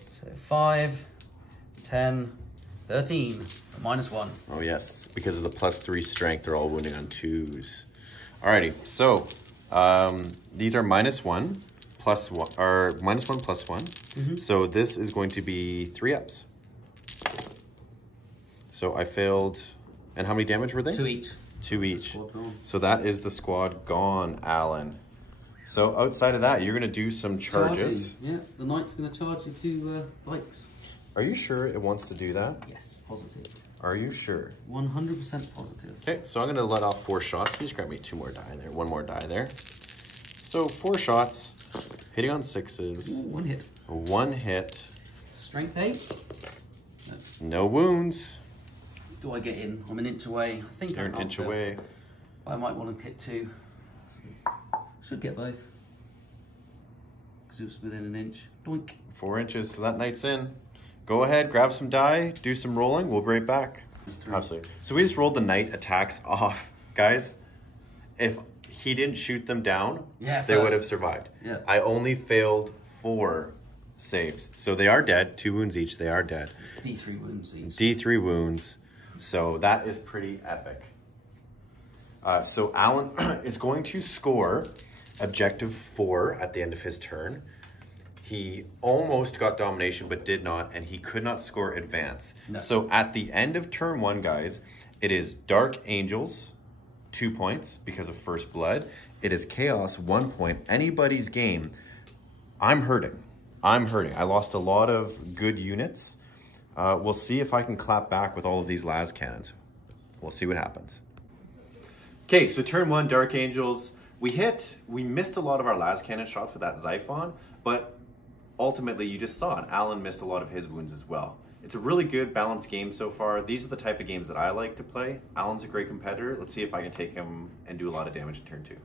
So 5, 10, 13, -1. Oh yes, because of the +3 strength, they're all wounding on 2s. Alrighty, so these are -1 plus 1, or -1 plus 1. So this is going to be 3 ups. So I failed, and how many damage were they? 2 each. 2 That's the each. squad gone. So that is the squad gone, Alan. So outside of that, you're gonna do some charges. Charging. Yeah, the knight's going to charge you 2 bikes. Are you sure it wants to do that? Yes, positive. Are you sure? 100% positive. Okay, so I'm gonna let off 4 shots. Can you just grab me 2 more die there? 1 more die there. So 4 shots, hitting on 6s. Ooh, 1 hit. 1 hit. Strength 8. No wounds. Do I get in? I'm an inch away. I think You're I an can't inch fill. away. I might want to hit 2. Should get both. Because it was within an inch. Doink. 4 inches, so that knight's in. Go ahead, grab some die, do some rolling. We'll be right back. There's 3. Absolutely. So we just rolled the knight attacks off. Guys, if he didn't shoot them down, Yeah, they would first. have survived. Yeah. I only failed 4 saves. So they are dead. 2 wounds each, they are dead. D3 wounds each. D3 wounds. So that is pretty epic. So Alan is going to score objective 4 at the end of his turn. He almost got domination, but did not, and he could not score advance. No. So at the end of turn 1, guys, it is Dark Angels, 2 points because of First Blood. It is Chaos, 1 point. Anybody's game. I'm hurting. I lost a lot of good units. We'll see if I can clap back with all of these las cannons. We'll see what happens. Okay, so turn 1, Dark Angels. We missed a lot of our las cannon shots with that Xiphon, but ultimately you just saw it. Alan missed a lot of his wounds as well. It's a really good balanced game so far. These are the type of games that I like to play. Alan's a great competitor. Let's see if I can take him and do a lot of damage in turn 2.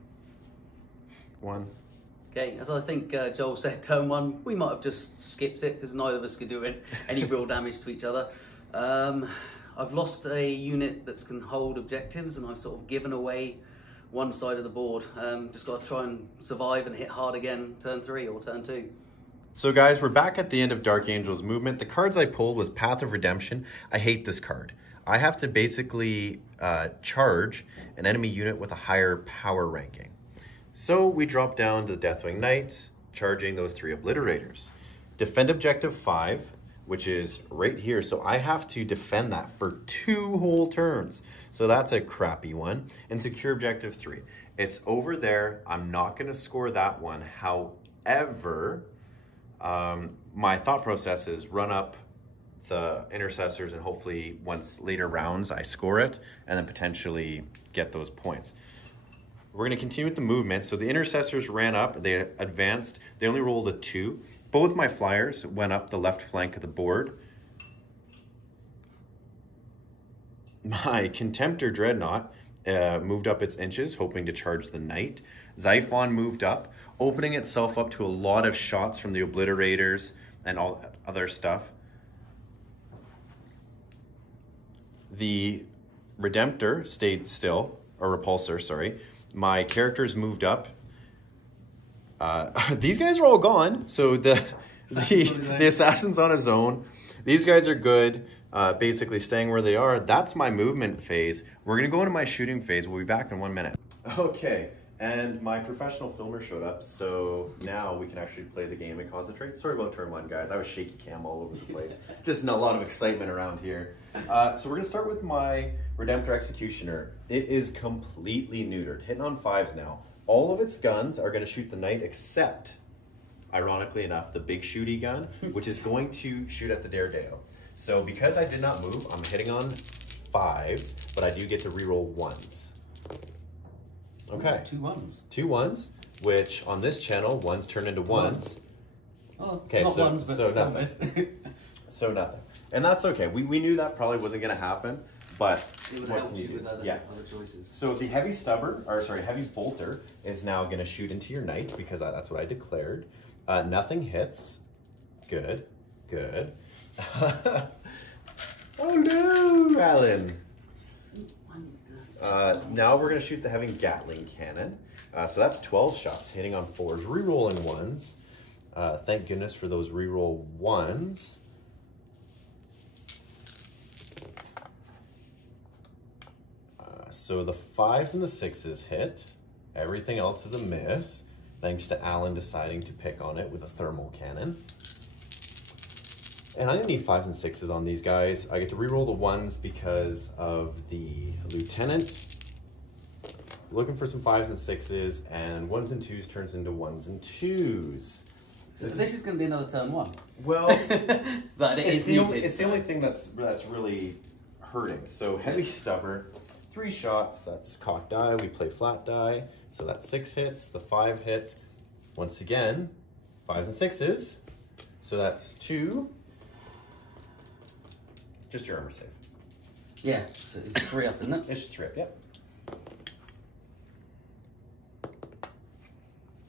1. Okay, as I think Joel said, turn 1, we might have just skipped it because neither of us could do any real damage to each other. I've lost a unit that can hold objectives and I've sort of given away one side of the board. Just got to try and survive and hit hard again turn 3 or turn 2. So guys, we're back at the end of Dark Angel's movement. The cards I pulled was Path of Redemption. I hate this card. I have to basically charge an enemy unit with a higher power ranking. So we drop down to the Deathwing Knights, charging those 3 obliterators. Defend objective 5, which is right here. So I have to defend that for 2 whole turns. So that's a crappy one. And secure objective 3. It's over there. I'm not going to score that one. However, my thought process is run up the intercessors and hopefully once later rounds I score it and then potentially get those points. We're going to continue with the movement. So the intercessors ran up, they advanced, they only rolled a 2. Both my flyers went up the left flank of the board. My Contemptor Dreadnought moved up its inches, hoping to charge the knight. Xiphon moved up, opening itself up to a lot of shots from the obliterators and all that other stuff. The Redemptor stayed still, or Repulsor, sorry. My characters moved up These guys are all gone. So the assassin's on his own. These guys are good. Basically staying where they are. That's my movement phase. We're gonna go into my shooting phase. We'll be back in 1 minute. Okay, and my professional filmer showed up, so now we can actually play the game and concentrate. Sorry about turn 1, guys. I was shaky cam all over the place. Just not a lot of excitement around here. So we're gonna start with my Redemptor Executioner. It is completely neutered, hitting on 5s now. All of its guns are gonna shoot the knight except, ironically enough, the big shooty gun, which is going to shoot at the Daredeo. So because I did not move, I'm hitting on 5s, but I do get to reroll 1s. Okay. Ooh, 2 1s. 2 1s, which on this channel, 1s turn into 1s. Oh, okay, not so, 1s, but so nothing. So nothing. And that's okay. We knew that probably wasn't going to happen, but it would help you with other choices. So the heavy heavy bolter is now going to shoot into your knight because that's what I declared. Nothing hits. Good. Good. Oh no, Allan. Now we're going to shoot the heavy Gatling cannon. So that's 12 shots, hitting on 4s, rerolling 1s. Thank goodness for those reroll 1s. So the 5s and the 6s hit. Everything else is a miss, thanks to Allan deciding to pick on it with a thermal cannon. And I'm gonna need 5s and 6s on these guys. I get to reroll the 1s because of the lieutenant. Looking for some 5s and 6s, and 1s and 2s turns into 1s and 2s. So this is going to be another turn 1. Well, but it's the only thing that's really hurting. So heavy stubber, 3 shots. That's cocked die. We play flat die, so that's 6 hits. The 5 hits. Once again, 5s and 6s. So that's 2. Just your armor save. Yeah, so it's 3 up, isn't it? It's just 3 up, yep.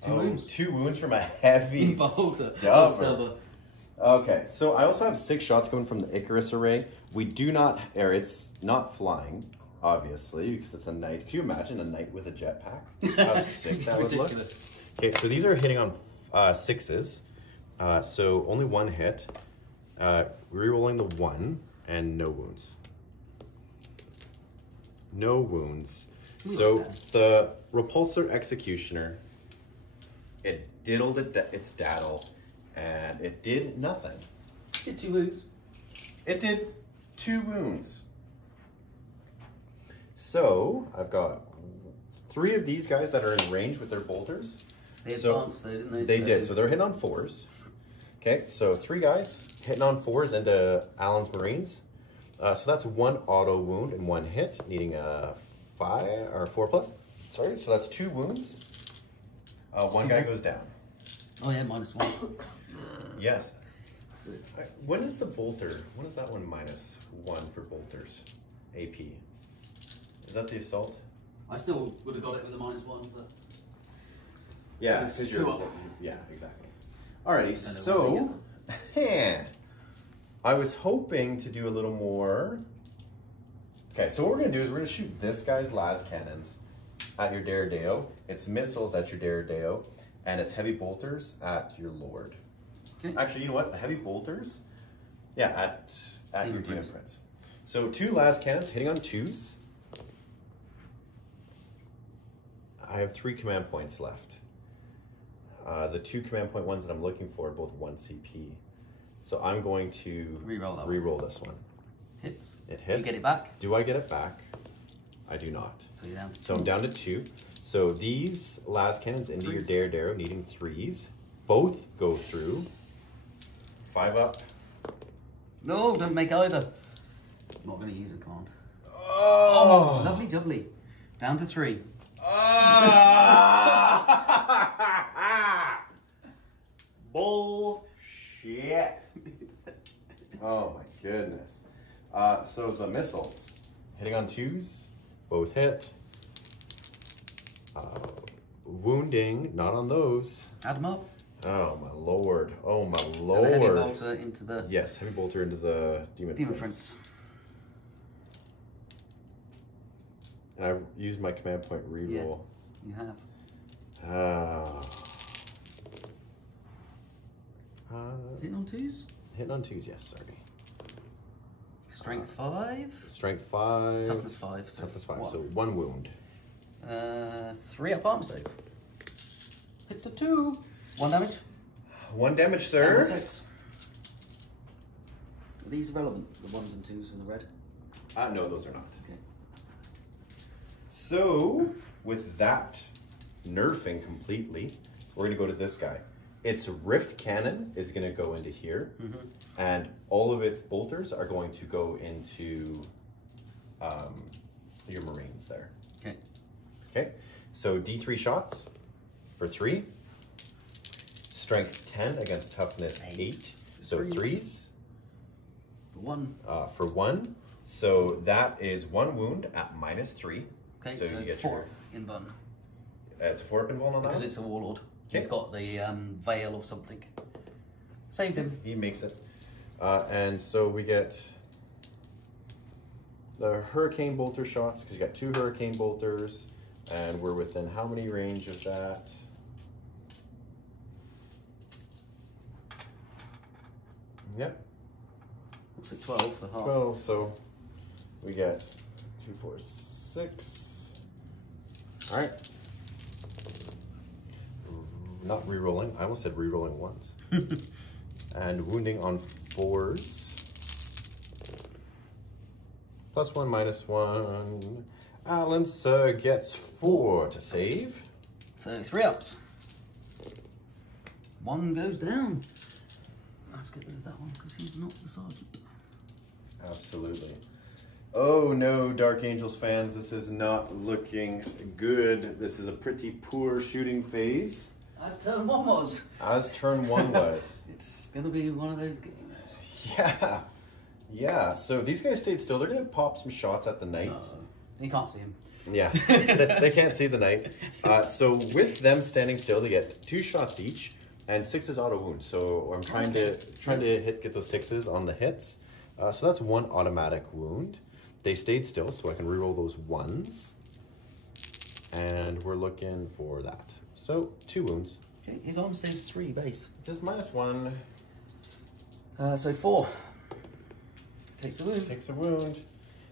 2 wounds. 2 wounds from a heavy stubber. Okay, so I also have 6 shots coming from the Icarus array. We do not, it's not flying, obviously, because it's a knight. Can you imagine a knight with a jetpack? How sick that would look. Okay, so these are hitting on 6s. So only 1 hit. Rerolling the 1 and no wounds. No wounds. So the Repulsor Executioner, it diddled its daddle, and it did nothing. It did 2 wounds. It did 2 wounds. So I've got 3 of these guys that are in range with their bolters. They advanced though, didn't they? They did, so they're hitting on 4s. Okay, so 3 guys hitting on 4s into Allan's Marines. So that's 1 auto wound and 1 hit, needing a 5 or 4+. Sorry, so that's 2 wounds. 1 guy goes down. Oh yeah, -1. Yes. When is the bolter? When is that one -1 for bolters? AP. Is that the assault? I still would have got it with a -1, but yeah, because you're yeah, exactly. Alrighty, so I was hoping to do a little more. Okay, so what we're gonna do is we're gonna shoot this guy's las cannons at your Daredeo, its missiles at your Daredeo, and its heavy bolters at your Lord. Okay. Actually, you know what? The heavy bolters, yeah, at your Demon Prince. So 2 las cannons hitting on 2s. I have 3 command points left. The 2 command point ones that I'm looking for are both 1 CP. So I'm going to reroll this one. Hits. It hits. You get it back? Do I get it back? I do not. So you're down. So I'm down to 2. So these las cannons into your Daredeo needing 3s. Both go through. 5 up. No, don't make either. I'm not going to use a command. Oh, lovely jubbly. Down to 3. Bullshit. Oh my goodness. So the missiles hitting on 2s, both hit. Wounding, not on those. Add them up. Oh my lord. Oh my lord. And the heavy bolter into the... Yes, heavy bolter into the Demon Prince. And I used my command point reroll. Yeah, you have. Hitting on 2s? Hitting on 2s, yes, sorry. Strength 5. Strength 5. Toughness 5. So Toughness 5, so 1 wound. 3 up arm save. Hit to 2. 1 damage. 1 damage, sir. And 6. Are these irrelevant? The 1s and 2s in the red? No, those are not. Okay. So, with that nerfing completely, we're going to go to this guy. Its Rift Cannon is going to go into here, and all of its bolters are going to go into your Marines there. Okay. Okay, so D3 shots for 3. Strength 10 against toughness 8. So 3s. 1. For 1. So that is 1 wound at -3. Okay, so you get 4 in bun. It's a 4 up involved on that? Because it's a warlord. Okay. He's got the veil of something. Saved him. He makes it. And so we get the Hurricane Bolter shots, because you got 2 Hurricane Bolters, and we're within how many range of that? Yep. Looks like 12 for half. 12, so we get 2, 4, 6. All right. Not re-rolling. I almost said re-rolling once. And wounding on 4s. +1, -1. Allan, sir, gets 4 to save. So 3 ups. 1 goes down. Let's get rid of that one because he's not the sergeant. Absolutely. Oh no, Dark Angels fans, this is not looking good. This is a pretty poor shooting phase. As turn 1 was. As turn 1 was. It's going to be one of those games. Yeah. Yeah, so these guys stayed still. They're going to pop some shots at the knights. You can't see him. Yeah, they can't see the knight. So with them standing still, they get 2 shots each, and 6 is auto wound. So I'm trying to get those 6s on the hits. So that's 1 automatic wound. They stayed still, so I can reroll those 1s. And we're looking for that. So 2 wounds. Okay, his arm saves 3 base. Just -1. So 4. Takes a wound. Takes a wound.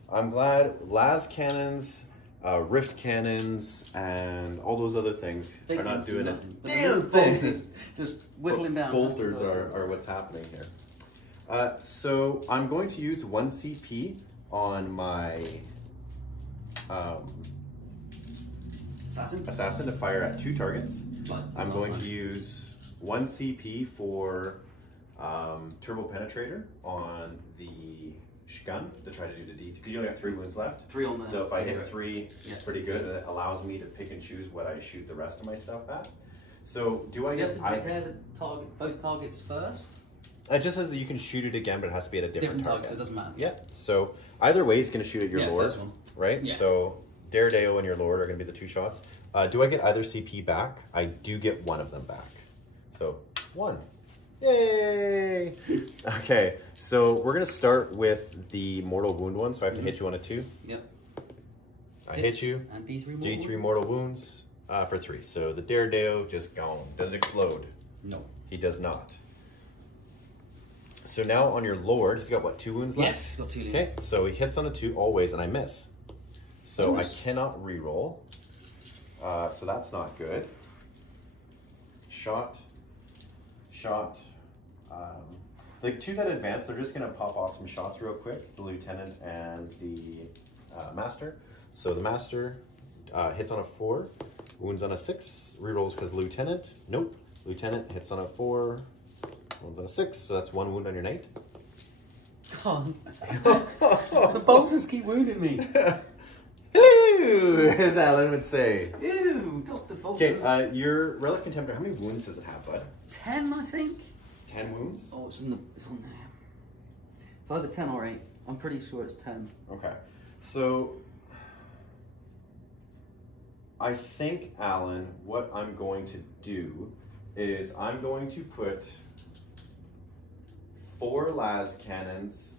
I'm glad las cannons, rift cannons, and all those other things are not doing it. Damn things! Just whittling down. Bolters are what's happening here. So I'm going to use 1 CP on my assassin to fire at 2 targets. I'm going to use 1 CP for Turbo Penetrator on the gun to try to do the D, because you only have 3 wounds left. 3 on the. So if I hit 3, it's pretty good, and it allows me to pick and choose what I shoot the rest of my stuff at. So do I you get? have to prepare the target, both targets first. It just says that you can shoot it again, but it has to be at a different target. So it doesn't matter. Yeah. So either way, he's going to shoot at your lord, first one. right? Yeah. So Daredeo and your lord are going to be the 2 shots. Do I get either CP back? I do get 1 of them back. So 1. Yay! Okay, so we're gonna start with the mortal wound one. So I have to hit you on a 2. Yep. I hit you. And D3 mortal wounds for 3. So the Daredeo just gone. Does explode? No. He does not. So now on your lord, he's got what, 2 wounds left? Yes, got 2 leaves. Okay, so he hits on a 2 always, and I miss. So I cannot re-roll. So that's not good. Shot. Like 2 that advance, they're just gonna pop off some shots real quick, the lieutenant and the master. So the master hits on a 4, wounds on a 6, rerolls because lieutenant, nope. Lieutenant hits on a 4, wounds on a 6, so that's 1 wound on your knight. God. The bolters keep wounding me. Hello, as Allan would say. Ew, not the bolters. Okay, your relic contemptor, how many wounds does it have, bud? 10, I think. 10 wounds? Oh, it's on there. It's either 10 or 8. I'm pretty sure it's 10. Okay. So I think, Allan, what I'm going to do is I'm going to put 4 las cannons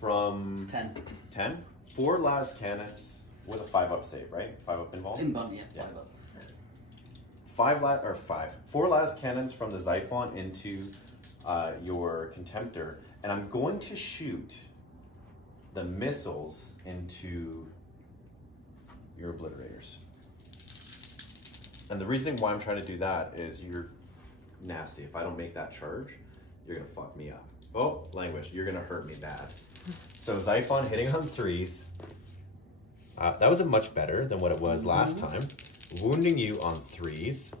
from 10. 10? 4 las cannons with a 5 up save, right? 5 up involved? In bun, yeah. 5 4 las cannons from the Xiphon into your Contemptor, and I'm going to shoot the missiles into your Obliterators. And the reason why I'm trying to do that is you're nasty. If I don't make that charge, you're gonna fuck me up. Oh, language, you're gonna hurt me bad. So Xiphon hitting on 3s. That was much better than what it was last time. Wounding you on 3s.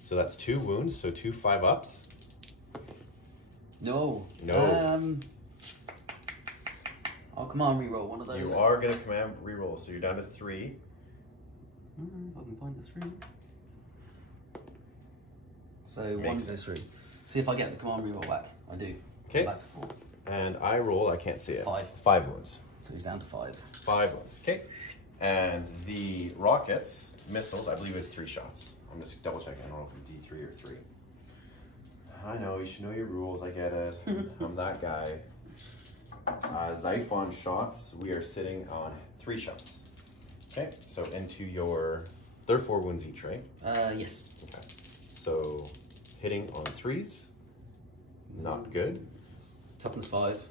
So that's 2 wounds, so 2 5-ups. No. No. I'll command reroll one of those. You are gonna command reroll, so you're down to 3. If I can find the 3. So Makes 1 goes through. See if I get the command reroll back. I do. Okay. Back to 4. And I roll, I can't see it. 5. 5 wounds. So he's down to 5. 5 wounds, okay. And the rockets, missiles, I believe it's 3 shots. I'm just double checking, I don't know if it's D3 or 3. I know, you should know your rules, I get it. I'm that guy. Xiphon shots, we are sitting on 3 shots. Okay, so into your, they're 4 wounds each, right? Yes. Okay, so hitting on 3s, not good. Toughness 5.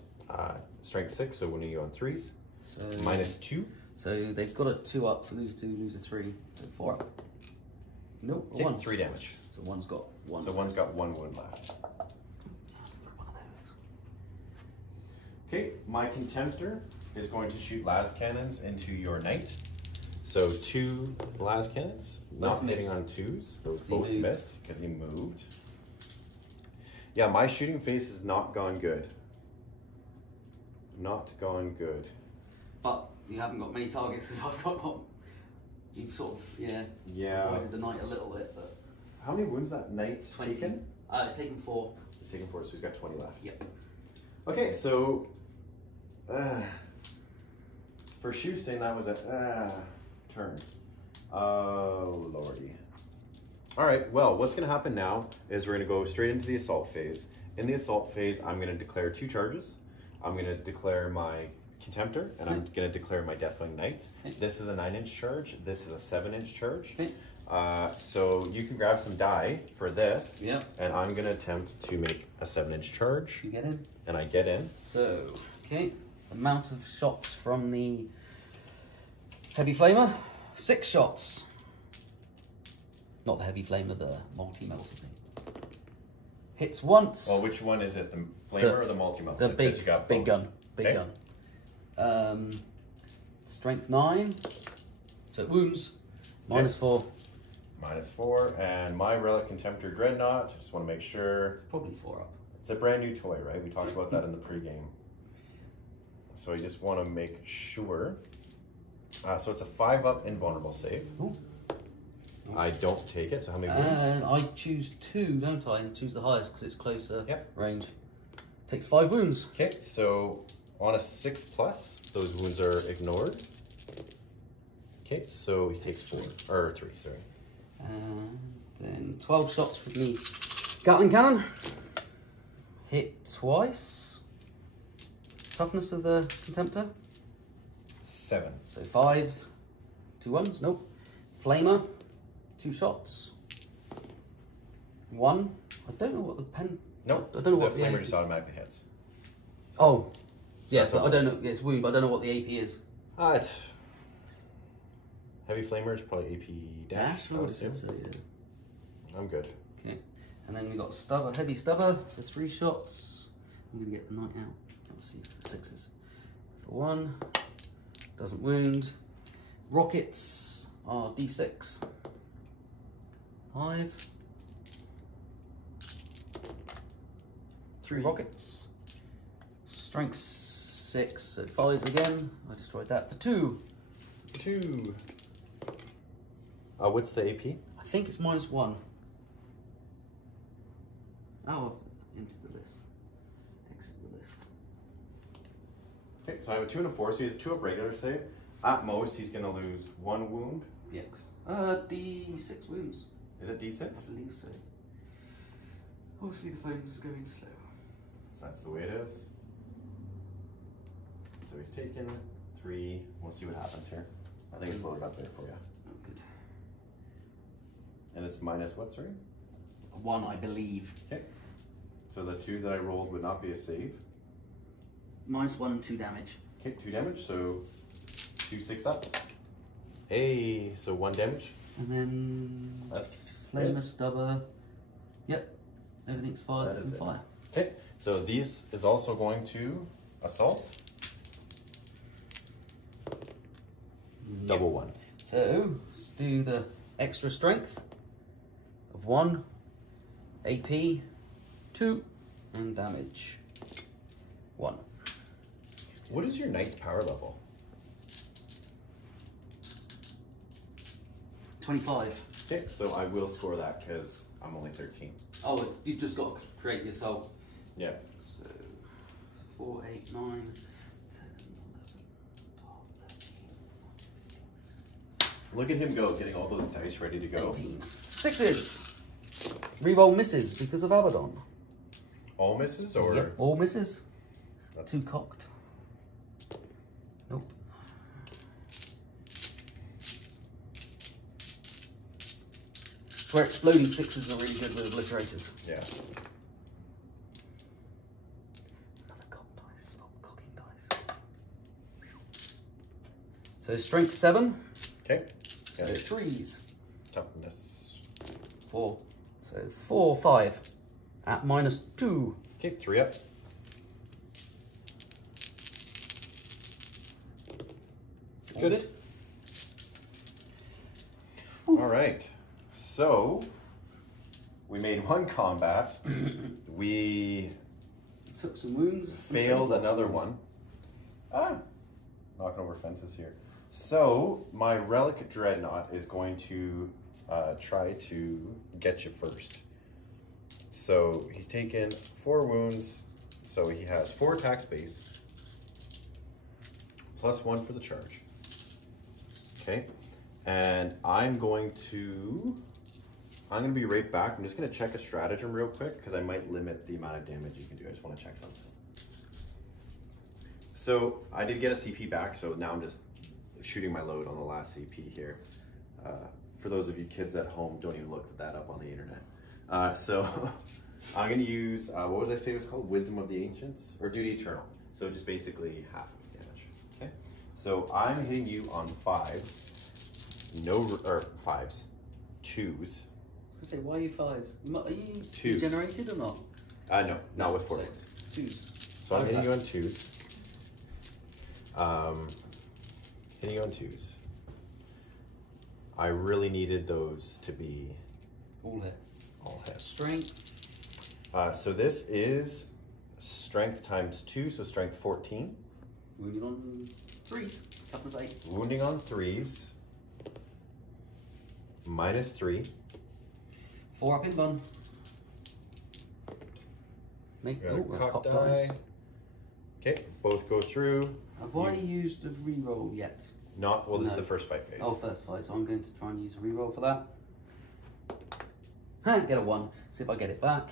Strength 6, so winning you on 3s. So -2. So they've got a 2 up, so lose 2, lose a 3, so 4 up. Nope, Okay, 1. 3 damage. So one's got 1. So one's got 1 wound left. Okay, my Contemptor is going to shoot las cannons into your knight. So 2 las cannons, Both not hitting missed. on 2s. Those He both moved. missed because he moved. Yeah, my shooting phase has not gone good. Not gone good. But you haven't got many targets because I've got one. You've sort of, Yeah. avoided the knight a little bit, but... How many wounds that knight 20. taken? It's taken 4. It's taken 4, so he's got 20 left. Yep. Okay, so for Shoesting, that was a turn. Oh, lordy. All right, well, what's going to happen now is we're going to go straight into the assault phase. In the assault phase, I'm going to declare 2 charges. I'm going to declare my Contemptor, and I'm going to declare my Deathwing Knights. Okay. This is a 9-inch charge. This is a 7-inch charge. Okay. So you can grab some die for this. Yep. And I'm going to attempt to make a 7-inch charge. You get in? And I get in. So, okay. Amount of shots from the Heavy Flamer. 6 shots. Not the Heavy Flamer, the multi-melter thing. Hits once. Well, which one is it? The flamer or the multi-melter? The big gun. Big Okay. gun. Strength 9. So it wounds. -4. -4. And my Relic Contemptor Dreadnought, just want to make sure. Probably 4 up. It's a brand new toy, right? We talked about that in the pregame. So I just want to make sure. So it's a 5-up invulnerable save. Ooh. I don't take it, so how many wounds? And I choose 2, don't I? And choose the highest because it's closer Yep. range. Takes 5 wounds. Okay, so on a 6+, those wounds are ignored. Okay, so he takes 4, or 3, sorry. And then 12 shots with me. Gatling cannon. Hit twice. Toughness of the Contemptor. 7. So 5s. 2 1s. Nope. Flamer. 2 shots. 1. I don't know what the pen... Nope, I don't know the what the flamer AP... just automatically hits. Oh. Yeah, that's but all. I don't know. Yeah, it's wound, but I don't know what the AP is. It's... Heavy Flamer is probably AP dash. I would have said so, yeah. I'm good. Okay. And then we got Stubber, Heavy Stubber for 3 shots. I'm going to get the knight out. Let's see if the 6s. For 1. Doesn't wound. Rockets are D6. 5. 3 rockets. Strength 6, so 5s again. I destroyed that for 2. 2. What's the AP? I think it's -1. Oh, into the list. Exit the list. Okay, so I have a 2 and a 4, so he has a 2-up regular save. At most, he's going to lose 1 wound. Yes. D6 wounds. Is it D6? I believe so. Obviously the phone is going slow. So that's the way it is. So he's taken 3. We'll see what happens here. I think it's loaded up there for you. Oh, good. And it's minus what, sorry? 1, I believe. Okay. So the 2 that I rolled would not be a save. -1 and 2 damage. Okay, 2 damage, so 2 6-ups. Hey, so 1 damage. And then That's Flamer, it. Stubber. Yep, everything's fired That is in fire. Okay, so these is also going to assault. Double 1. So let's do the extra strength of 1, AP 2, and damage 1. What is your knight's power level? 25. Okay, so I will score that because I'm only 13. Oh, you've just got to create yourself. Yeah. So 4, 8, 9, 10, 11, 12, 13, Look at him go, getting all those dice ready to go. 18. 6s. Reroll misses because of Abaddon. All misses or? Yep, all misses. That's- 2 cocked. Nope. Where exploding 6s are really good with obliterators. Yeah. Another cock dice. Stop cocking dice. So strength 7. Okay. So 3s. Toughness. 4. So 4, 5. At -2. Okay, 3 up. Good. All right. So we made 1 combat. We Took some wounds. failed another one. Knocking over fences here. So my relic dreadnought is going to try to get you first. So he's taken 4 wounds. So he has 4 attack space. Plus 1 for the charge. Okay. And I'm going to be right back. I'm just going to check a stratagem real quick because I might limit the amount of damage you can do. I just want to check something. So I did get a CP back, so now I'm just shooting my load on the last CP here. For those of you kids at home, don't even look that up on the internet. So I'm going to use, what was I say it was called? Wisdom of the Ancients? Or Duty Eternal. So just basically half of the damage. Okay. So I'm hitting you on 5s. Or 5s. 2s. I was going to say, why are you 5s? Are you 2s. generated or not? No, not with 4 wounds. 2s. So I'm hitting you on 2s. Hitting you on 2s. I really needed those to be All hit. all hit. Strength. So this is strength times 2, so strength 14. Wounded on 3s. Toughness 8. Wounding on 3s. -3. 4 up in bun. Make Got a that's cock cock die. dice. Okay, both go through. Have I used a reroll yet? Not, well, this is No. the first fight phase. Oh, first fight, so I'm going to try and use a reroll for that. Get a 1. See if I get it back.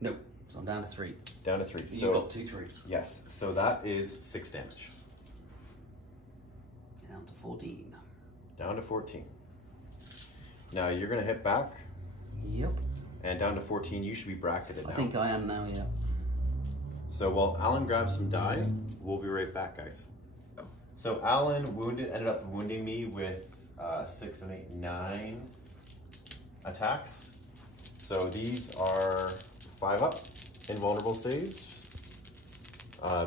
Nope. So I'm down to 3. Down to 3. You So got 2 3s. yes, so that is 6 damage. Down to 14. Down to 14. Now you're gonna hit back, Yep. and down to 14, you should be bracketed now. I think I am now, yeah. So while Allan grabs some die, we'll be right back, guys. So Allan ended up wounding me with 6 and 8, 9 attacks. So these are 5 up invulnerable saves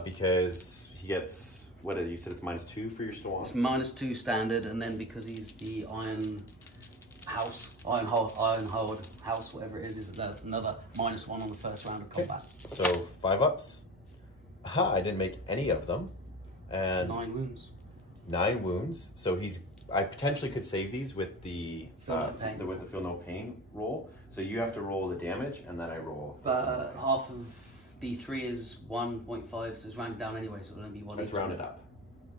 because he gets, what did you said it's -2 for your Storm? It's -2 standard, and then because he's the Iron Hard House, whatever it is another -1 on the first round of combat. So 5 ups. Aha, I didn't make any of them. And 9 wounds. 9 wounds. So I potentially could save these with the Feel no pain. with the feel no pain roll. So you have to roll the damage, and then I roll. Half of D3 is 1.5, so it's rounded down anyway, so it'll only be 1. It's rounded up.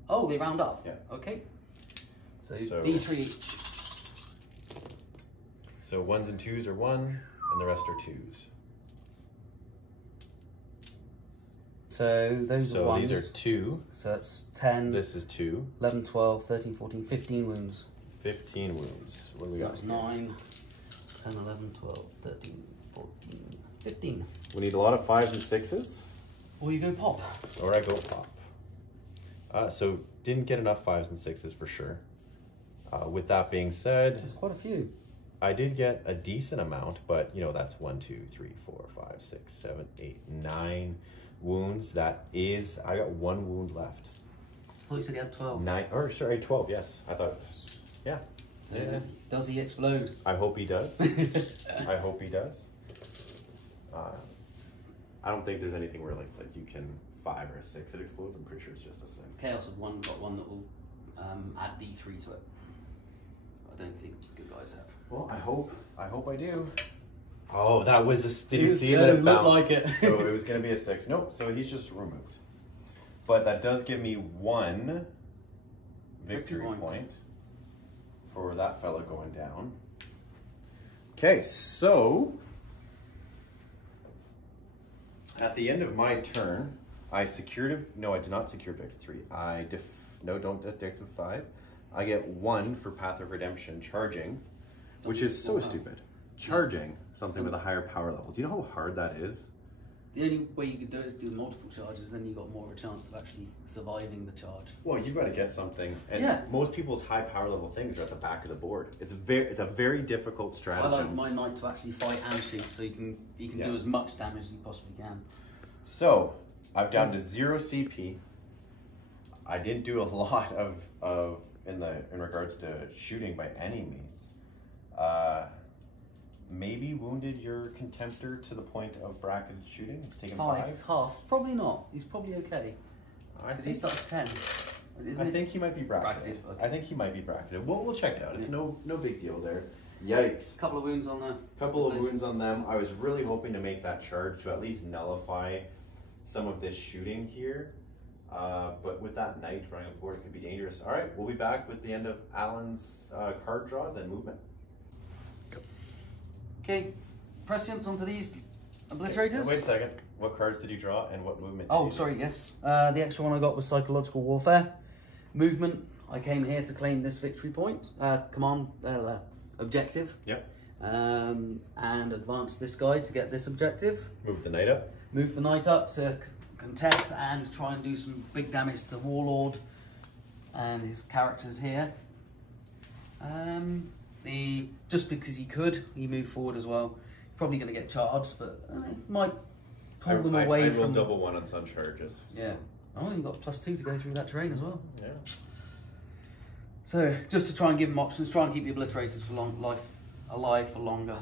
Oh, they round up? Yeah. Okay. So So D3 each. 1s and 2s are 1, and the rest are 2s. So those are 1s. So these are 2. So it's 10, This is 2. 11, 12, 13, 14, 15 wounds. 15 wounds. What do we That got? was 9, 10, 11, 12, 13, 14, 15. We need a lot of 5s and 6s. Or you go pop. Or I go pop. So didn't get enough 5s and 6s for sure. With that being said, There's quite a few. I did get a decent amount, but you know, that's 1, 2, 3, 4, 5, 6, 7, 8, 9 wounds. That is, I got 1 wound left. I thought you said you had 12. 9, or sorry, 12, yes. I thought, yeah. So, does he explode? I hope he does. I hope he does. I don't think there's anything where like it's like you can 5 or a 6 it explodes. I'm pretty sure it's just a 6. Chaos of 1 got one that will add D3 to it. I don't think good guys have. Well, I hope I do. Oh, that was a. Did you see Yeah, that? it It looked bounced? like it. So it was gonna be a 6. Nope. So he's just removed. But that does give me 1 victory point for that fella going down. Okay, so at the end of my turn, I secured. No, I did not secure objective 3. Don't objective 5. I get 1 for Path of Redemption charging, which is so stupid. Charging something with a higher power level. Do you know how hard that is? The only way you could do it is do multiple charges, then you've got more of a chance of actually surviving the charge. Well, you've got to get something, and Yeah. most people's high power level things are at the back of the board. It's a very difficult I strategy. like my knight to actually fight and shoot, so he can do as much damage as he possibly can. So I've down to 0 CP. I didn't do a lot of in regards to shooting by any means. Maybe wounded your contemptor to the point of bracketed shooting. He's taken 5. Half. Probably not. He's probably okay. I He starts 10. I think he might be bracketed. Okay. I think he might be bracketed. We'll check it out. It's no big deal there. Yikes. Couple of wounds on there. Couple of wounds on them. I was really hoping to make that charge to at least nullify some of this shooting here. But with that knight running up the board, it could be dangerous. All right, we'll be back with the end of Allan's card draws and movement. Okay, prescience onto these obliterators. Wait a second. What cards did you draw and what movement did Oh, you do? sorry, yes. The extra one I got was psychological warfare. Movement, I came here to claim this victory point. Objective. Yep. And advance this guy to get this objective. Move the knight up. Move the knight up to contest and try and do some big damage to Warlord and his characters here. Just because he could, he moved forward as well. Probably going to get charged, but might pull them away I will from. double 1 on sun charges. So. Yeah. Oh, you got +2 to go through that terrain as well. Yeah. So just to try and give him options, try and keep the obliterators for alive for longer.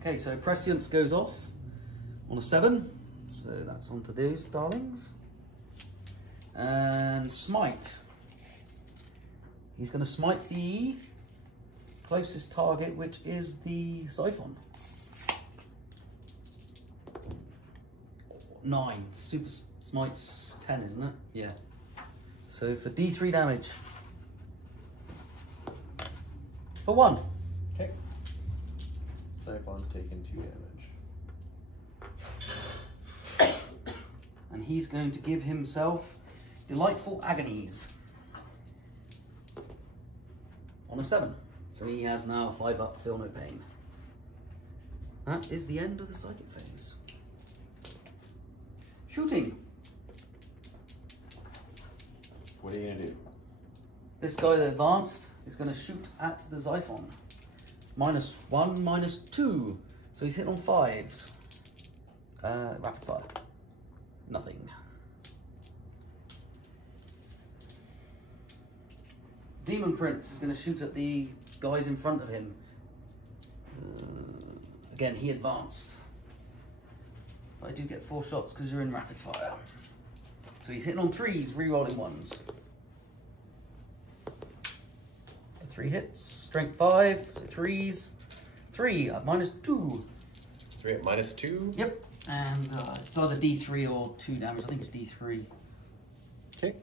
Okay, so prescience goes off on a 7. So that's on to those darlings. And smite. He's going to smite the closest target, which is the siphon. 9. Super smite's 10, isn't it? Yeah. So for D3 damage. For 1. Okay. Siphon's taken 2 damage. And he's going to give himself Delightful Agonies on a 7. So he has now 5 up, feel no pain. That is the end of the psychic phase. Shooting. What are you going to do? This guy that advanced is going to shoot at the Xiphon. -1, -2. So he's hit on 5s. Rapid fire. Nothing. Demon Prince is going to shoot at the guys in front of him. Again, he advanced. But I do get 4 shots because you're in rapid fire. So he's hitting on 3s, re-rolling 1s. 3 hits, strength 5, so 3s. 3 at -2. 3 at -2. Yep, and it's either D3 or 2 damage. I think it's D3. Okay.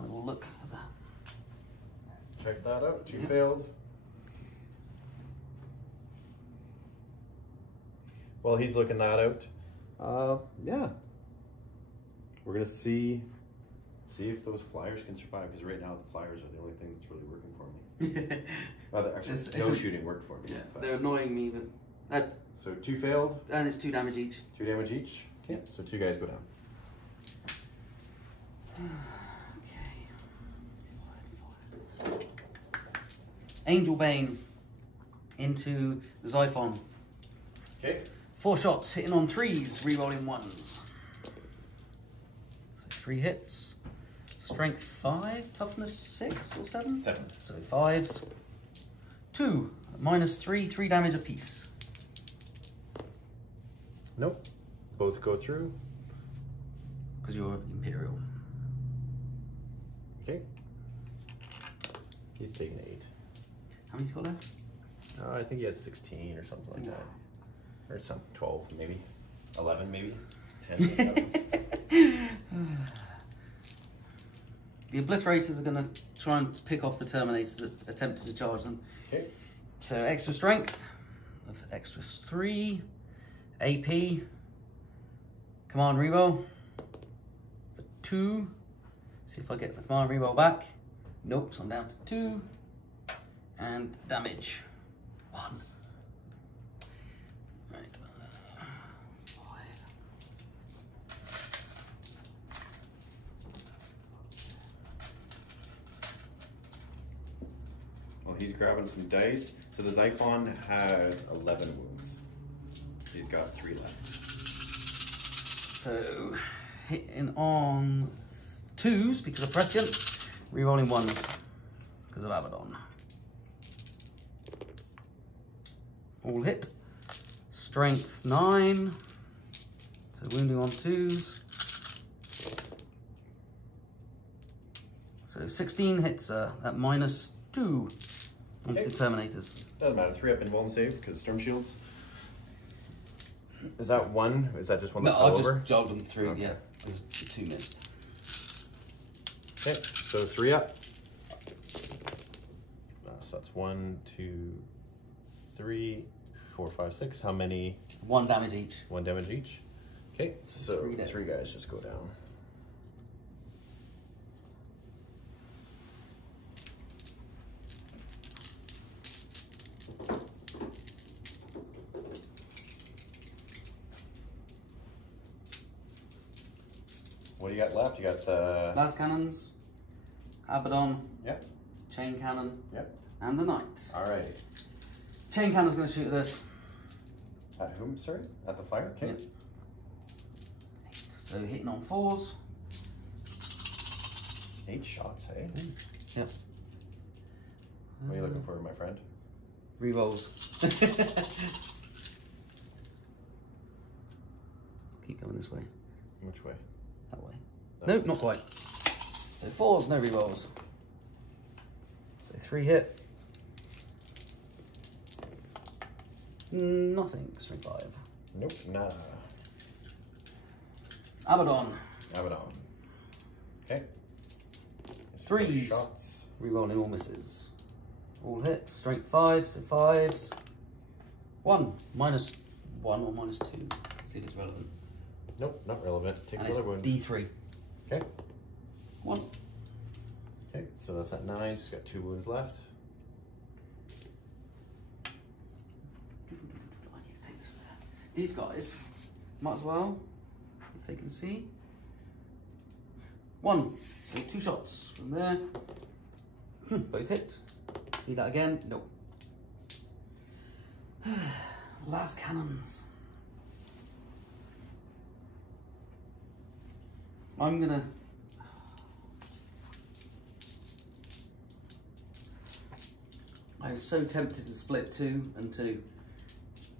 I will look at that. Check that out. 2 failed. Well, he's looking that out. Yeah. We're going to see See if those flyers can survive, because right now the flyers are the only thing that's really working for me. Well, actually, no shooting worked for me. Yeah, but. they're annoying me. But, So 2 failed. and it's 2 damage each. 2 damage each. Okay, so 2 guys go down. Okay. Angel Bane into the Xiphon. Okay. 4 shots, hitting on 3s, rerolling 1s. So 3 hits. Strength 5, toughness 6 or 7? 7. So 5s. 2, -3, 3 damage apiece. Nope. Both go through. Because you're Imperial. Okay. He's taking 8. How many's got left? I think he has 16 or something like that. Or some 12 maybe. 11 maybe. 10. The Obliterators are going to try and pick off the Terminators that attempted to charge them. Okay. So extra strength of extra 3. AP. Command reroll. For 2. See if I get the command reroll back. Nope, so I'm down to 2. And damage 1. Right. 5. Well, he's grabbing some dice. So the Xiphon has 11 wounds. He's got 3 left. So hitting on 2s because of prescient, rerolling 1s because of Abaddon. All hit. Strength 9. So wounding on 2s. So 16 hits at -2 on the Terminators. Doesn't matter. 3 up invuln save because storm shields. Is that 1? Is that just one that fell over? I'll just jog them through, Okay. yeah. The 2 missed. Okay, so 3 up. So that's 1, 2, 3, 4, 5, 6. How many? 1 damage each. 1 damage each. Okay, so 3 3 guys just go down. What do you got left? You got the... Las Cannons, Abaddon, Yep, Chain Cannon, yep. and the Knight. Alrighty. Chain Cannon's going to shoot at this. At whom, sorry? At the flyer? Okay. Yep. So hitting on 4s. 8 shots, hey? Yep. What are you looking for, my friend? Rerolls. Keep going this way. Which way? That way. No. Nope, not quite. So 4s, no rerolls. So 3 hit. Nothing. Strength 5. Nope, nada. Abaddon. Abaddon. Okay. 3s. Shots. Rerolling all misses. All hit. Strength 5, so 5s. 1. -1 or -2. See if it's relevant. Nope, not relevant. Takes And it's another wound. D3. Okay. 1. Okay, so that's at 9. She's got 2 wounds left. I need to take this there. These guys, might as well, if they can see. 1. So 2 shots from there. Both hit. Need that again? Nope. Las Cannons. I'm gonna... I was so tempted to split 2 and 2.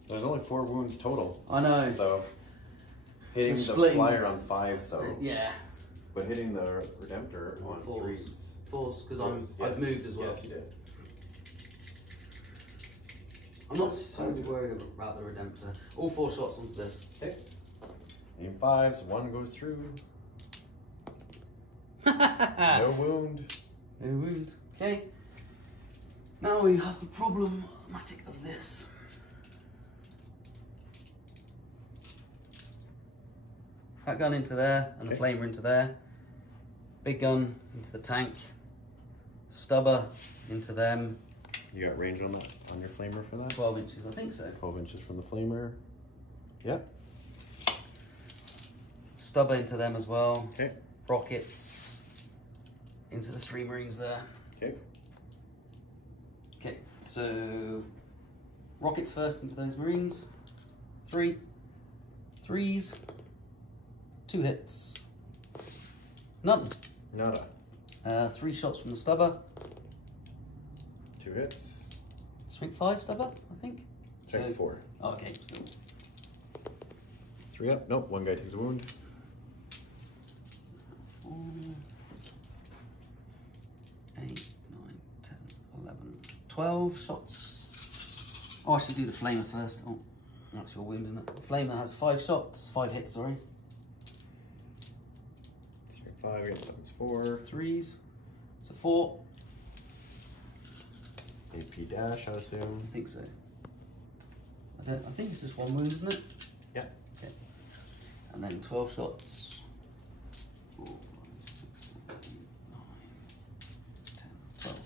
There's only 4 wounds total. I know. So hitting the splitting flyer on 5, so Yeah. but hitting the Redemptor on 3. 4s, because Fours, I've yes. moved as well. Yes, you did. I'm not so worried about the Redemptor. All 4 shots onto this. Okay. Aim 5s, 1 goes through. No No wound. wound. Okay. Now we have the problematic of this. That gun into there, and the Okay. flamer into there. big gun into the tank, stubber into them. You got range on that, on your flamer for that? 12 inches, I think so. 12 inches from the flamer. Yep. Stubber into them as well. Okay. Rockets into the 3 Marines there. Okay. Okay, so rockets first into those Marines. 3. 3s. 2 hits. None. Nada. 3 shots from the stubber. 2 hits. Strength 5 stubber, I think. Strength 4. Oh, okay, still. 3 up. Nope, 1 guy takes a wound. 4, 8, 9, 10, 11, 12 shots. Oh, I should do the flamer first. Oh, that's your wound, isn't it? The flamer has 5 shots, 5 hits, sorry. Strength 5, against that's 4. 3s. So 4. AP dash, I assume. I think so. I think it's just 1 wound, isn't it? Yeah. Okay. And then 12 shots. 4, 5, 6, 7, 8, 9, 10, 12.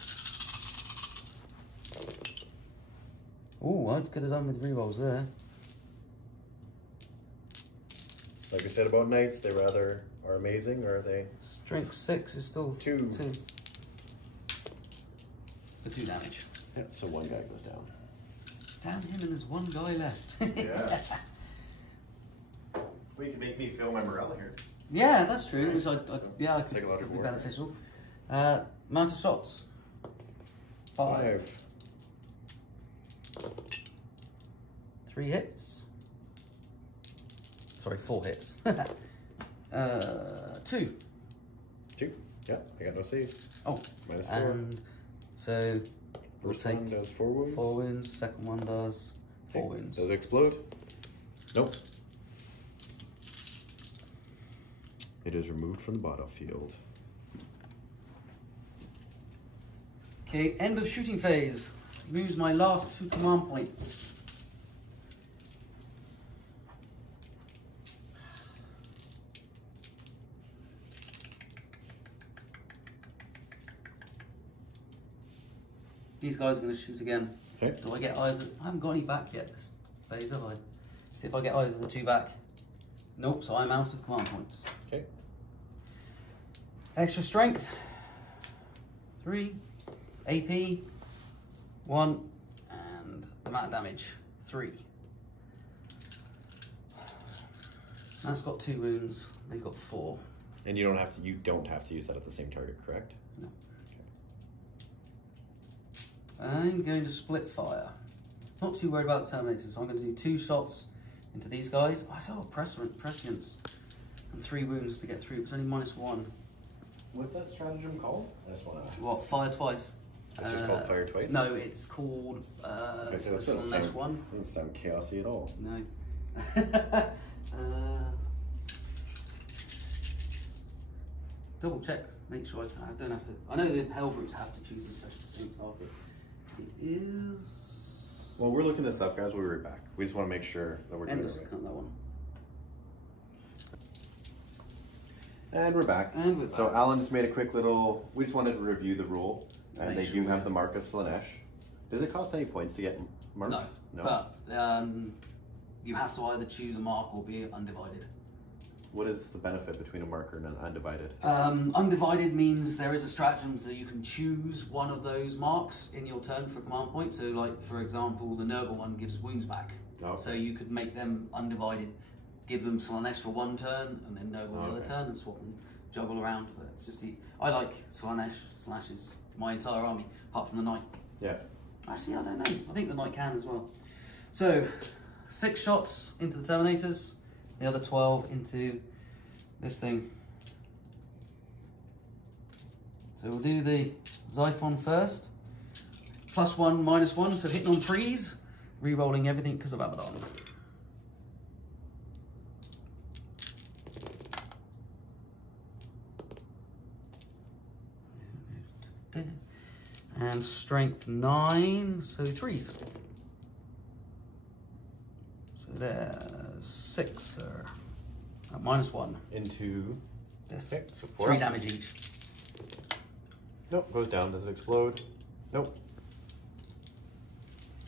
Oh, I could have done with rerolls there. Like I said about knights, they rather are amazing, or are they? Strength 6 is still 2. 2. For 2 damage. Yep, so 1 guy goes down. Damn him, and there's 1 guy left. Yeah. Well, you can make me feel my morale here. Yeah, that's true. Right, Which so yeah, I could psychological be warfare. beneficial. Amount of shots. 5. 3 hits. Sorry, 4 hits. 2. 2. Yeah, I got no save. Oh, Minus 4. and so we'll First take one does 4 wounds. 4 wounds. Second one does 4 wounds. Does it explode? Nope. It is removed from the battlefield. Okay, end of shooting phase. Lose my last 2 command points. These guys are going to shoot again. Okay. Do I get either? I haven't got any back yet this phase, have I? See if I get either of the 2 back. Nope, so I'm out of command points. Okay. Extra strength. 3. AP. 1. And amount of damage. 3. That's got 2 wounds. They've got 4. And you don't have to use that at the same target, correct? No. I'm going to split fire. Not too worried about the Terminators, so I'm going to do 2 shots into these guys. I still got prescience and 3 wounds to get through. It's only -1. What's that stratagem called? I just want to. What? Fire twice. It's just called fire twice? No, it's called it's the Slanesh one. Doesn't sound chaosy at all. No. Double check, make sure I don't have to. I know the Hellbrutes have to choose the same target. It is. Well, we're looking this up, guys. We'll be right back. We just want to make sure that we're doing it right. That one. And we're back. And we're back. So Alan just made a quick little. We just wanted to review the rule, and they do have the mark of Slanesh. Does it cost any points to get marks? No. But you have to either choose a mark or be undivided. What is the benefit between a marker and an undivided? Undivided means there is a stratagem so you can choose one of those marks in your turn for command point. So, like for example, the Nurgle one gives wounds back. Okay. So you could make them undivided, give them Slanesh for 1 turn, and then Nurgle the other turn, and swap and juggle around. But it's just I like Slanesh. Slash is my entire army, apart from the Knight. Yeah. Actually, I don't know. I think the Knight can as well. So 6 shots into the Terminators. The other 12 into this thing. So we'll do the Xiphon first. +1, -1, so hitting on 3s. Re-rolling everything because of Abaddon. And strength 9, so 3s. So there's 6, sir. At -1. Into This. Okay, so 4 3 up. damage each. Nope, goes down. Does it explode? Nope.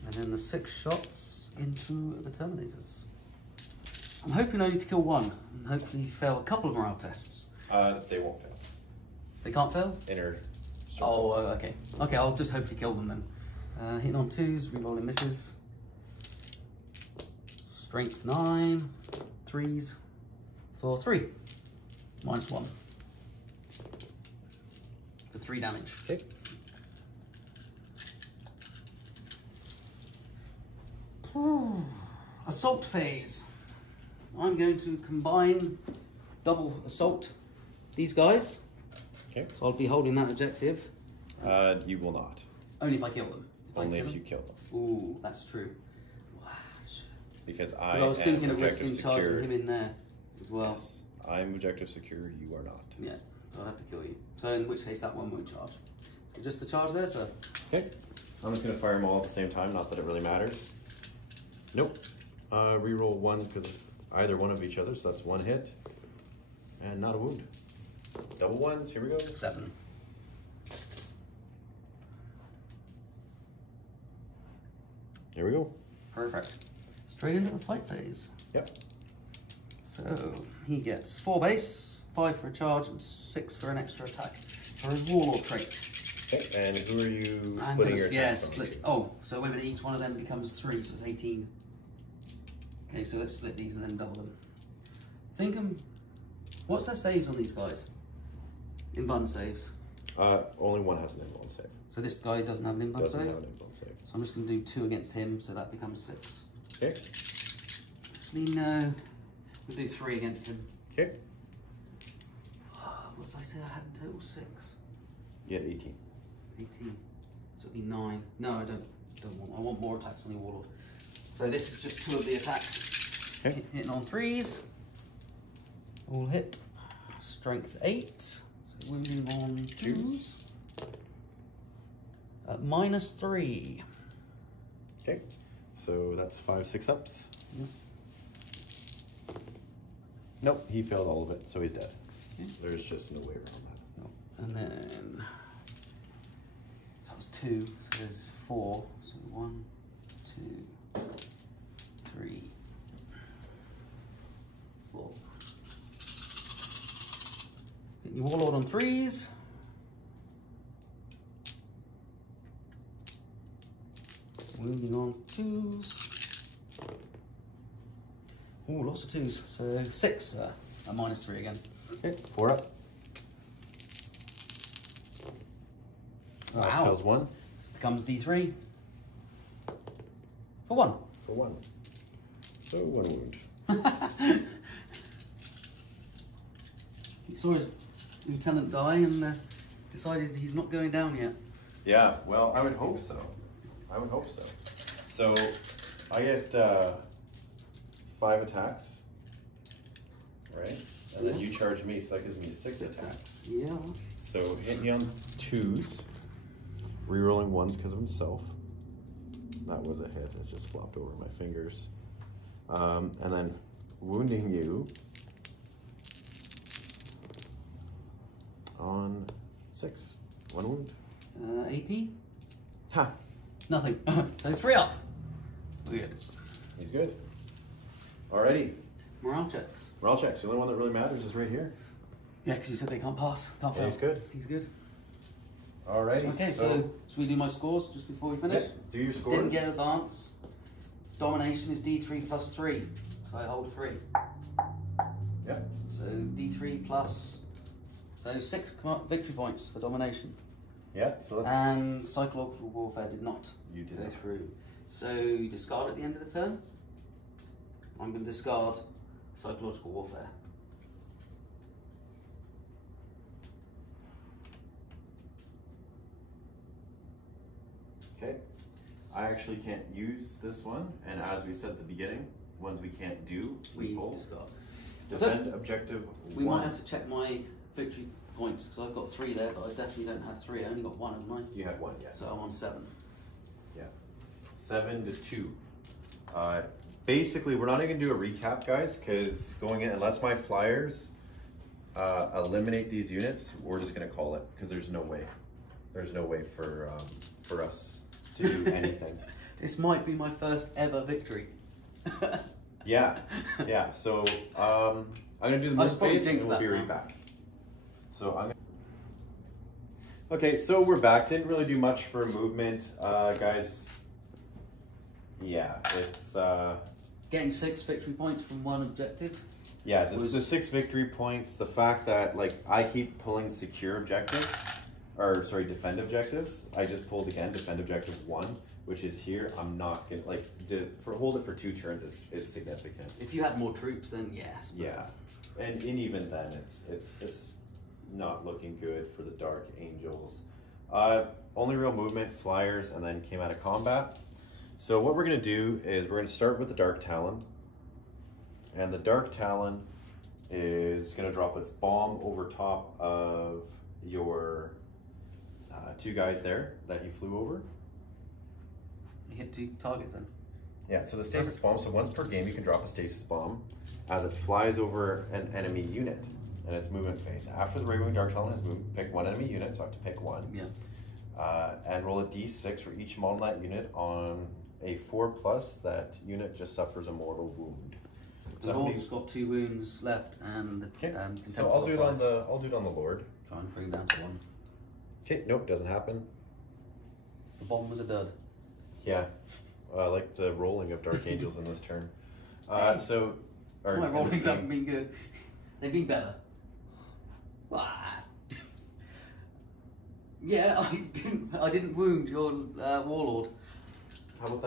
And then the 6 shots into the Terminators. I'm hoping only to kill 1, and hopefully fail a couple of morale tests. They won't fail. They can't fail? Inner. Oh, okay. Okay, I'll just hopefully kill them then. Hitting on 2s, rerolling misses. Strength 9, 3s, for 3. -1. For 3 damage. Okay. Assault phase. I'm going to combine double assault these guys. Okay. So I'll be holding that objective. You will not. Only if I kill them. Only if you kill them. Ooh, that's true. Because I was thinking of objective risking secure. charging him in there as well. Yes, I'm objective secure, you are not. Yeah, so I'll have to kill you. So in which case that one won't charge. So just the charge there, sir. Okay. I'm just going to fire them all at the same time, not that it really matters. Nope. Reroll 1 because of either one of each other, so that's 1 hit. And not a wound. Double 1s, here we go. 7. Here we go. Perfect. Straight into the fight phase. Yep. So he gets 4 base, 5 for a charge, and 6 for an extra attack for his Warlord trait. Okay, and who are you I'm splitting gonna, your yeah, attacks on? split. Oh, so wait a minute, each one of them becomes 3, so it's 18. Okay, so let's split these and then double them. What's their saves on these guys? Invuln saves. Only one has an invuln save. So this guy doesn't have an invuln Doesn't save? have an invuln save. So I'm just going to do 2 against him, so that becomes 6. Okay. Actually, no. We'll do 3 against him. Okay. What did I say I had in total? 6? You had 18. 18. So it'd be 9. No, I don't want. I want more attacks on the Warlord. So this is just 2 of the attacks. Okay. Hitting on 3s. All hit. Strength 8. So wounding on 2s. -3. Okay. So that's 5 6-ups. Yep. Nope, he failed all of it, so he's dead. Okay. There's just no way around that. No. And then so that was 2. So there's 4. So 1, 2, 3, 4. Hitting your Warlord on 3s. Wounding on 2s. Oh, lots of 2s. So 6, a -3 again. Okay, 4 up. Wow. Fails 1. This becomes D3. For 1. For 1. So 1 wound. He saw his lieutenant die and decided he's not going down yet. Yeah, well, I would hope so. I would hope so. So I get 5 attacks, right? And then you charge me, so that gives me 6 attacks. Yeah. So hit me on 2s, rerolling 1s because of himself. That was a hit, it just flopped over my fingers. And then wounding you on 6. 1 wound. AP? Ha! Nothing. So 3 up. Weird. He's good. Alrighty. Morale checks. Morale checks. The only one that really matters is right here. Yeah, because you said they can't pass. Can't Yeah, fail. he's good. He's good. Alrighty. Okay, so should we do my scores just before we finish? Yeah, do your scores. Didn't get advance. Domination is D3 plus 3. So I hold 3. Yeah. So D3 plus. So 6 victory points for domination. Yeah, so that's... And psychological warfare did not You did go not. through. So you discard at the end of the turn. I'm going to discard psychological warfare. Okay. I actually can't use this one, and as we said at the beginning, ones we can't do, we pull. Discard. Defend objective We 1. might have to check my victory points because I've got 3 there, but I definitely don't have 3. I only got 1 of mine. You had 1, yes. So I'm on 7. Yeah. 7 to 2. Basically, we're not even going to do a recap, guys, because going in, unless my flyers eliminate these units, we're just gonna call it, because there's no way. There's no way for us to do anything. This might be my first ever victory. Yeah, yeah. So I'm gonna do the move phase and we'll be right back. So I'm gonna... Okay, so we're back. Didn't really do much for movement, guys. Yeah, it's getting 6 victory points from one objective. Yeah, the 6 victory points. The fact that like I keep pulling secure objectives, or sorry, defend objectives. I just pulled again defend objective 1, which is here. I'm not gonna like hold it for 2 turns is significant. If you had more troops, then yes. Yeah, and even then, it's not looking good for the Dark Angels. Only real movement, flyers, and then came out of combat. So what we're gonna do is we're gonna start with the Dark Talon, and the Dark Talon is gonna drop its bomb over top of your 2 guys there that you flew over. You hit 2 targets then. Yeah, so the stasis bomb, so once per game you can drop a stasis bomb as it flies over an enemy unit in its movement phase. After the Ray-Wing Dark Talon has moved, pick 1 enemy unit, so I have to pick 1. Yeah. And roll a d6 for each model in that unit. On a 4+, that unit just suffers a mortal wound. The Lord's got 2 wounds left, and the so I'll do it on the Lord. Try and bring down to 1. Okay, nope, doesn't happen. The bomb was a dud. Yeah, I like the rolling of Dark Angels in this turn. So, my rollings haven't been good. They've been better. Yeah, I didn't wound your warlord. How about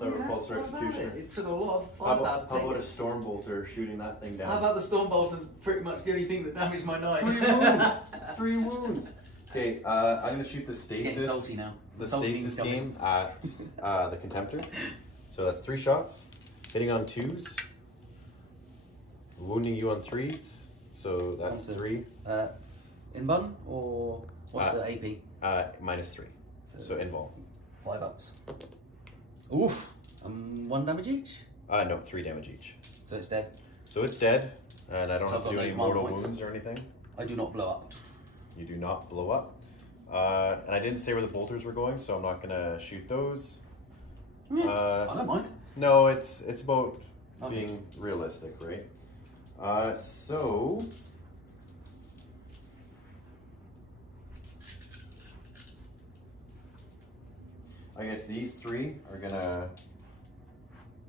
that repulsor executioner? It took a lot of firepower to take. How about a Stormbolter shooting that thing down? How about the Stormbolter's pretty much the only thing that damaged my knight? 3 wounds. 3 wounds. Okay, I'm gonna shoot the stasis. It's getting salty now. The stasis game at the Contemptor. So that's 3 shots, hitting on 2s, wounding you on 3s. So that's 3. In bun or what's the AP? -3. So invul. 5 ups. Oof. 1 damage each? No, 3 damage each. So it's dead. So it's dead, and I don't have to do any mortal points. wounds or anything. I do not blow up. You do not blow up. And I didn't say where the bolters were going, so I'm not gonna shoot those. I don't mind. No, it's about being realistic, right? So I guess these 3 are gonna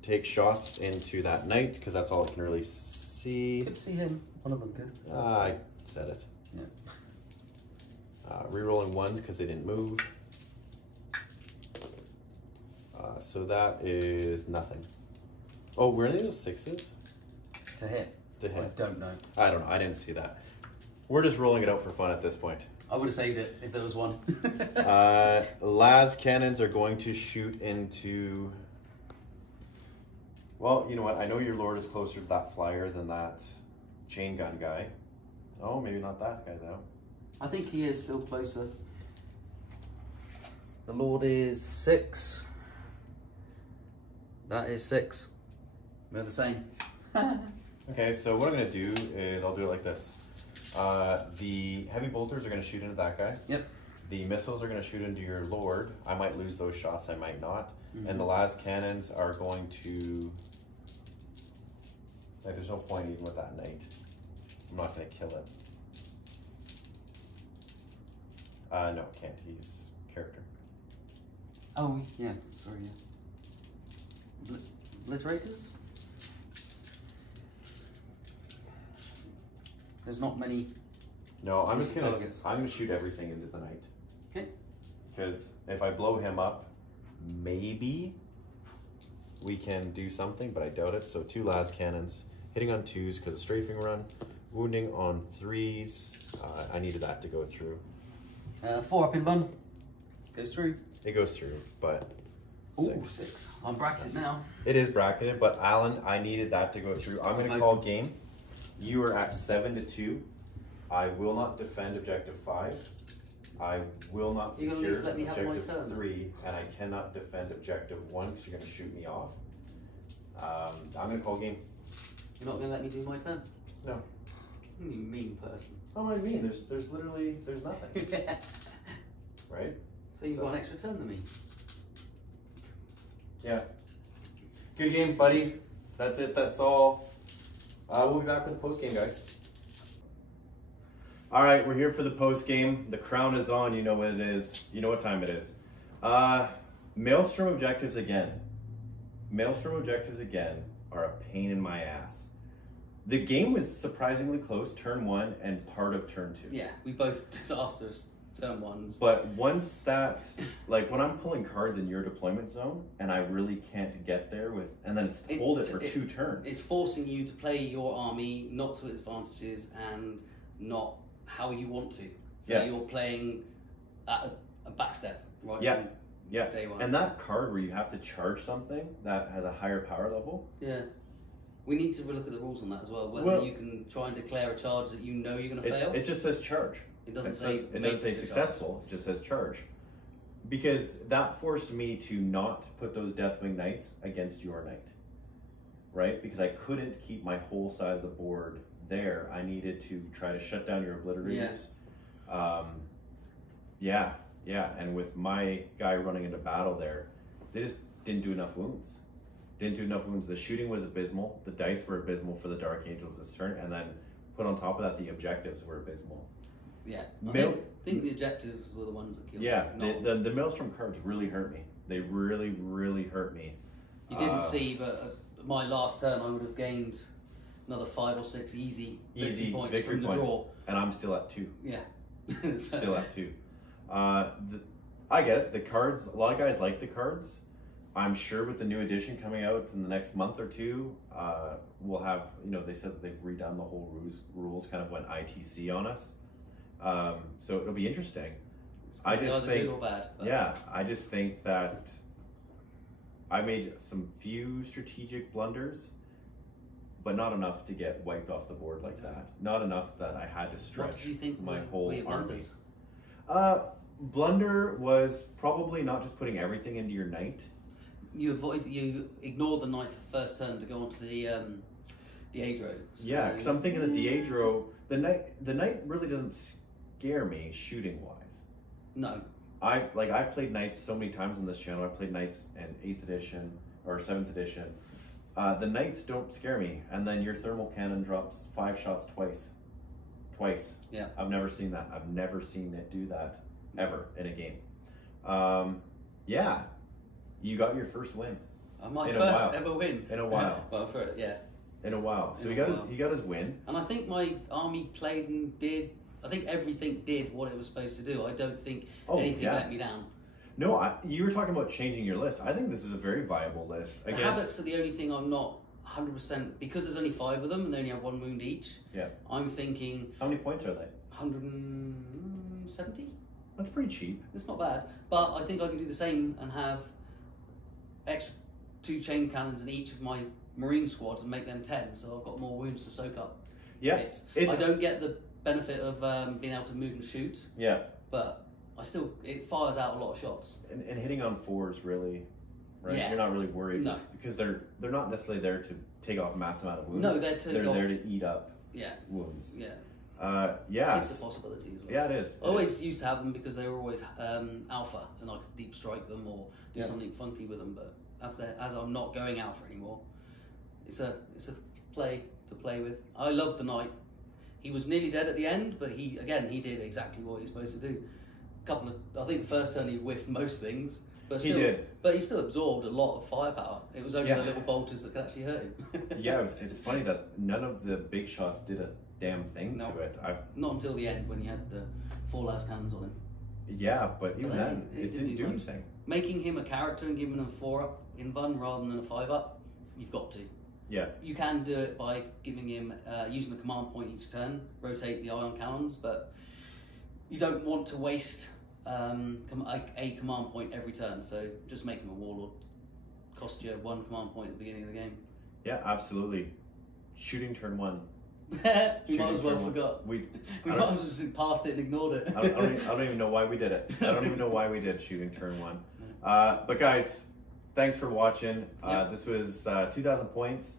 take shots into that knight because that's all I can really see. Could see him. One of them could. I said it. Yeah. Rerolling 1s because they didn't move. So that is nothing. Oh, were any of those 6s? To hit. I don't know. I don't know. I didn't see that. We're just rolling it out for fun at this point. I would have saved it if there was one. Las cannons are going to shoot into... Well, you know what? I know your Lord is closer to that flyer than that chain gun guy. Oh, maybe not that guy, though. I think he is still closer. The Lord is 6. That is 6. They're the same. Okay, so what I'm going to do is I'll do it like this. The heavy bolters are going to shoot into that guy. Yep. The missiles are going to shoot into your Lord. I might lose those shots, I might not. And the las cannons are going to... Like, there's no point even with that knight. I'm not going to kill it. No, can't. He's character. Oh, yeah. Sorry, yeah. Obliterators? There's not many. No, I'm gonna shoot everything into the knight. Okay. Because if I blow him up, maybe we can do something, but I doubt it. So 2 las cannons, hitting on 2s because of strafing run, wounding on 3s. I needed that to go through. 4 up in bun. Goes through. It goes through, but 6. I'm bracketed now. It is bracketed, but Alan, I needed that to go through. I'm gonna call game. You are at 7-2. I will not defend objective 5. I will not secure objective 3, and I cannot defend objective 1 because you're going to shoot me off. I'm going to call game. You're not going to let me do my turn? No. You mean person. Oh, I mean, there's literally nothing. Right? So you've got an extra turn than me. Yeah. Good game, buddy. That's it. That's all. We'll be back with the post game, guys. All right, we're here for the post game. The crown is on. You know what it is. You know what time it is. Maelstrom objectives again. Maelstrom objectives again are a pain in my ass. The game was surprisingly close, turn 1 and part of turn 2. Yeah, we both disasters turn 1s. But once that, like when I'm pulling cards in your deployment zone and I really can't get there with, and then it's hold it for 2 turns. It's forcing you to play your army not to its advantages and not how you want to. So you're playing at a backstep, right? Yeah. Yeah, day one. And that card where you have to charge something that has a higher power level. Yeah. We need to look at the rules on that as well. Whether you can try and declare a charge that you know you're going to fail. It just says charge. It doesn't say successful. It just says charge. Because that forced me to not put those Deathwing Knights against your knight. Right? Because I couldn't keep my whole side of the board there. I needed to try to shut down your obliterators. Yeah. And with my guy running into battle there, they just didn't do enough wounds. The shooting was abysmal. The dice were abysmal for the Dark Angels this turn. And then put on top of that, the objectives were abysmal. Yeah. I think the objectives were the ones that killed you. The Maelstrom cards really hurt me. They really, really hurt me. You didn't see, but my last turn, I would have gained another 5 or 6 easy victory points from the draw. And I'm still at 2. Yeah. Still at 2. I get it. The cards, a lot of guys like the cards. I'm sure with the new edition coming out in the next month or 2, we'll have, they said that they've redone the whole rules kind of went ITC on us. So it'll be interesting. I just think, good or bad, I just think that I made some few strategic blunders, but not enough to get wiped off the board like that. Not enough that I had to stretch what did you think my whole army. Blunder was probably not just putting everything into your knight. You ignored the knight for the first turn to go onto the Daedro. So yeah, because I'm thinking the Daedro, the knight really doesn't scare me shooting wise. No. I've played knights so many times on this channel. I played knights in 8th edition or 7th edition. The knights don't scare me, and then your thermal cannon drops 5 shots twice. Yeah. I've never seen that. I've never seen it do that ever in a game. Yeah. You got your first win. My first ever win. In a while. Well, in a while. So he got his win. And I think my army played and did. I think everything did what it was supposed to do. I don't think anything let me down. No, you were talking about changing your list. I think this is a very viable list. The habits are the only thing I'm not 100%, because there's only 5 of them and they only have 1 wound each. Yeah. I'm thinking. How many points are they? 170. That's pretty cheap. It's not bad, but I think I can do the same and have extra 2 chain cannons in each of my Marine squads and make them 10. So I've got more wounds to soak up. Yeah. I don't get the benefit of being able to move and shoot. Yeah. But it fires out a lot of shots. And hitting on 4s really, right? Yeah. You're not really worried. No. Because they're not necessarily there to take off a massive amount of wounds. No, they're there to eat up wounds. Yeah. Yeah. It's a possibility as well. Yeah, it is. I always used to have them because they were always alpha, and I could deep strike them or do something funky with them. But as I'm not going alpha anymore, it's a play to play with. I love the knight. He was nearly dead at the end, but he did exactly what he was supposed to do. I think the first turn he whiffed most things, but still, he did. But he still absorbed a lot of firepower. It was only the little bolters that could actually hurt him. Yeah, it's funny that none of the big shots did a damn thing to it. Not until the end when he had the 4 las cannons on him. Yeah, but even then, it didn't do anything. Making him a character and giving him a 4-up in Vun rather than a 5-up, you've got to. Yeah. You can do it by giving him, using the command point each turn, rotate the ion cannons, but you don't want to waste a command point every turn, so just make him a warlord. Cost you 1 command point at the beginning of the game. Yeah, absolutely. Shooting turn 1. We might as well forgot. We might as well just passed it and ignored it. I don't even know why we did it. I don't even know why we did shooting turn 1. But guys, thanks for watching. This was 2,000 points.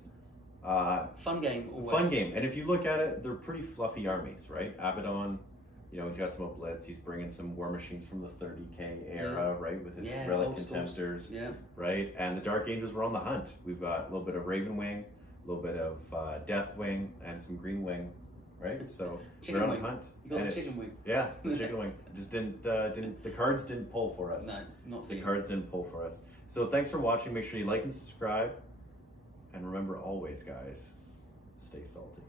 Fun game, always. Fun game. And if you look at it, they're pretty fluffy armies, right? Abaddon, you know, he's got some Blitz. He's bringing some war machines from the 30K era, right? With his Relic Contemptors, right? And the Dark Angels were on the hunt. We've got a little bit of Raven Wing, a little bit of Death Wing, and some Green Wing, right? So we're on the hunt. You got the Chicken Wing. Yeah, the Chicken Wing. Just the cards didn't pull for us. No, not for you. The cards didn't pull for us. So thanks for watching. Make sure you like and subscribe. And remember always, guys, stay salty.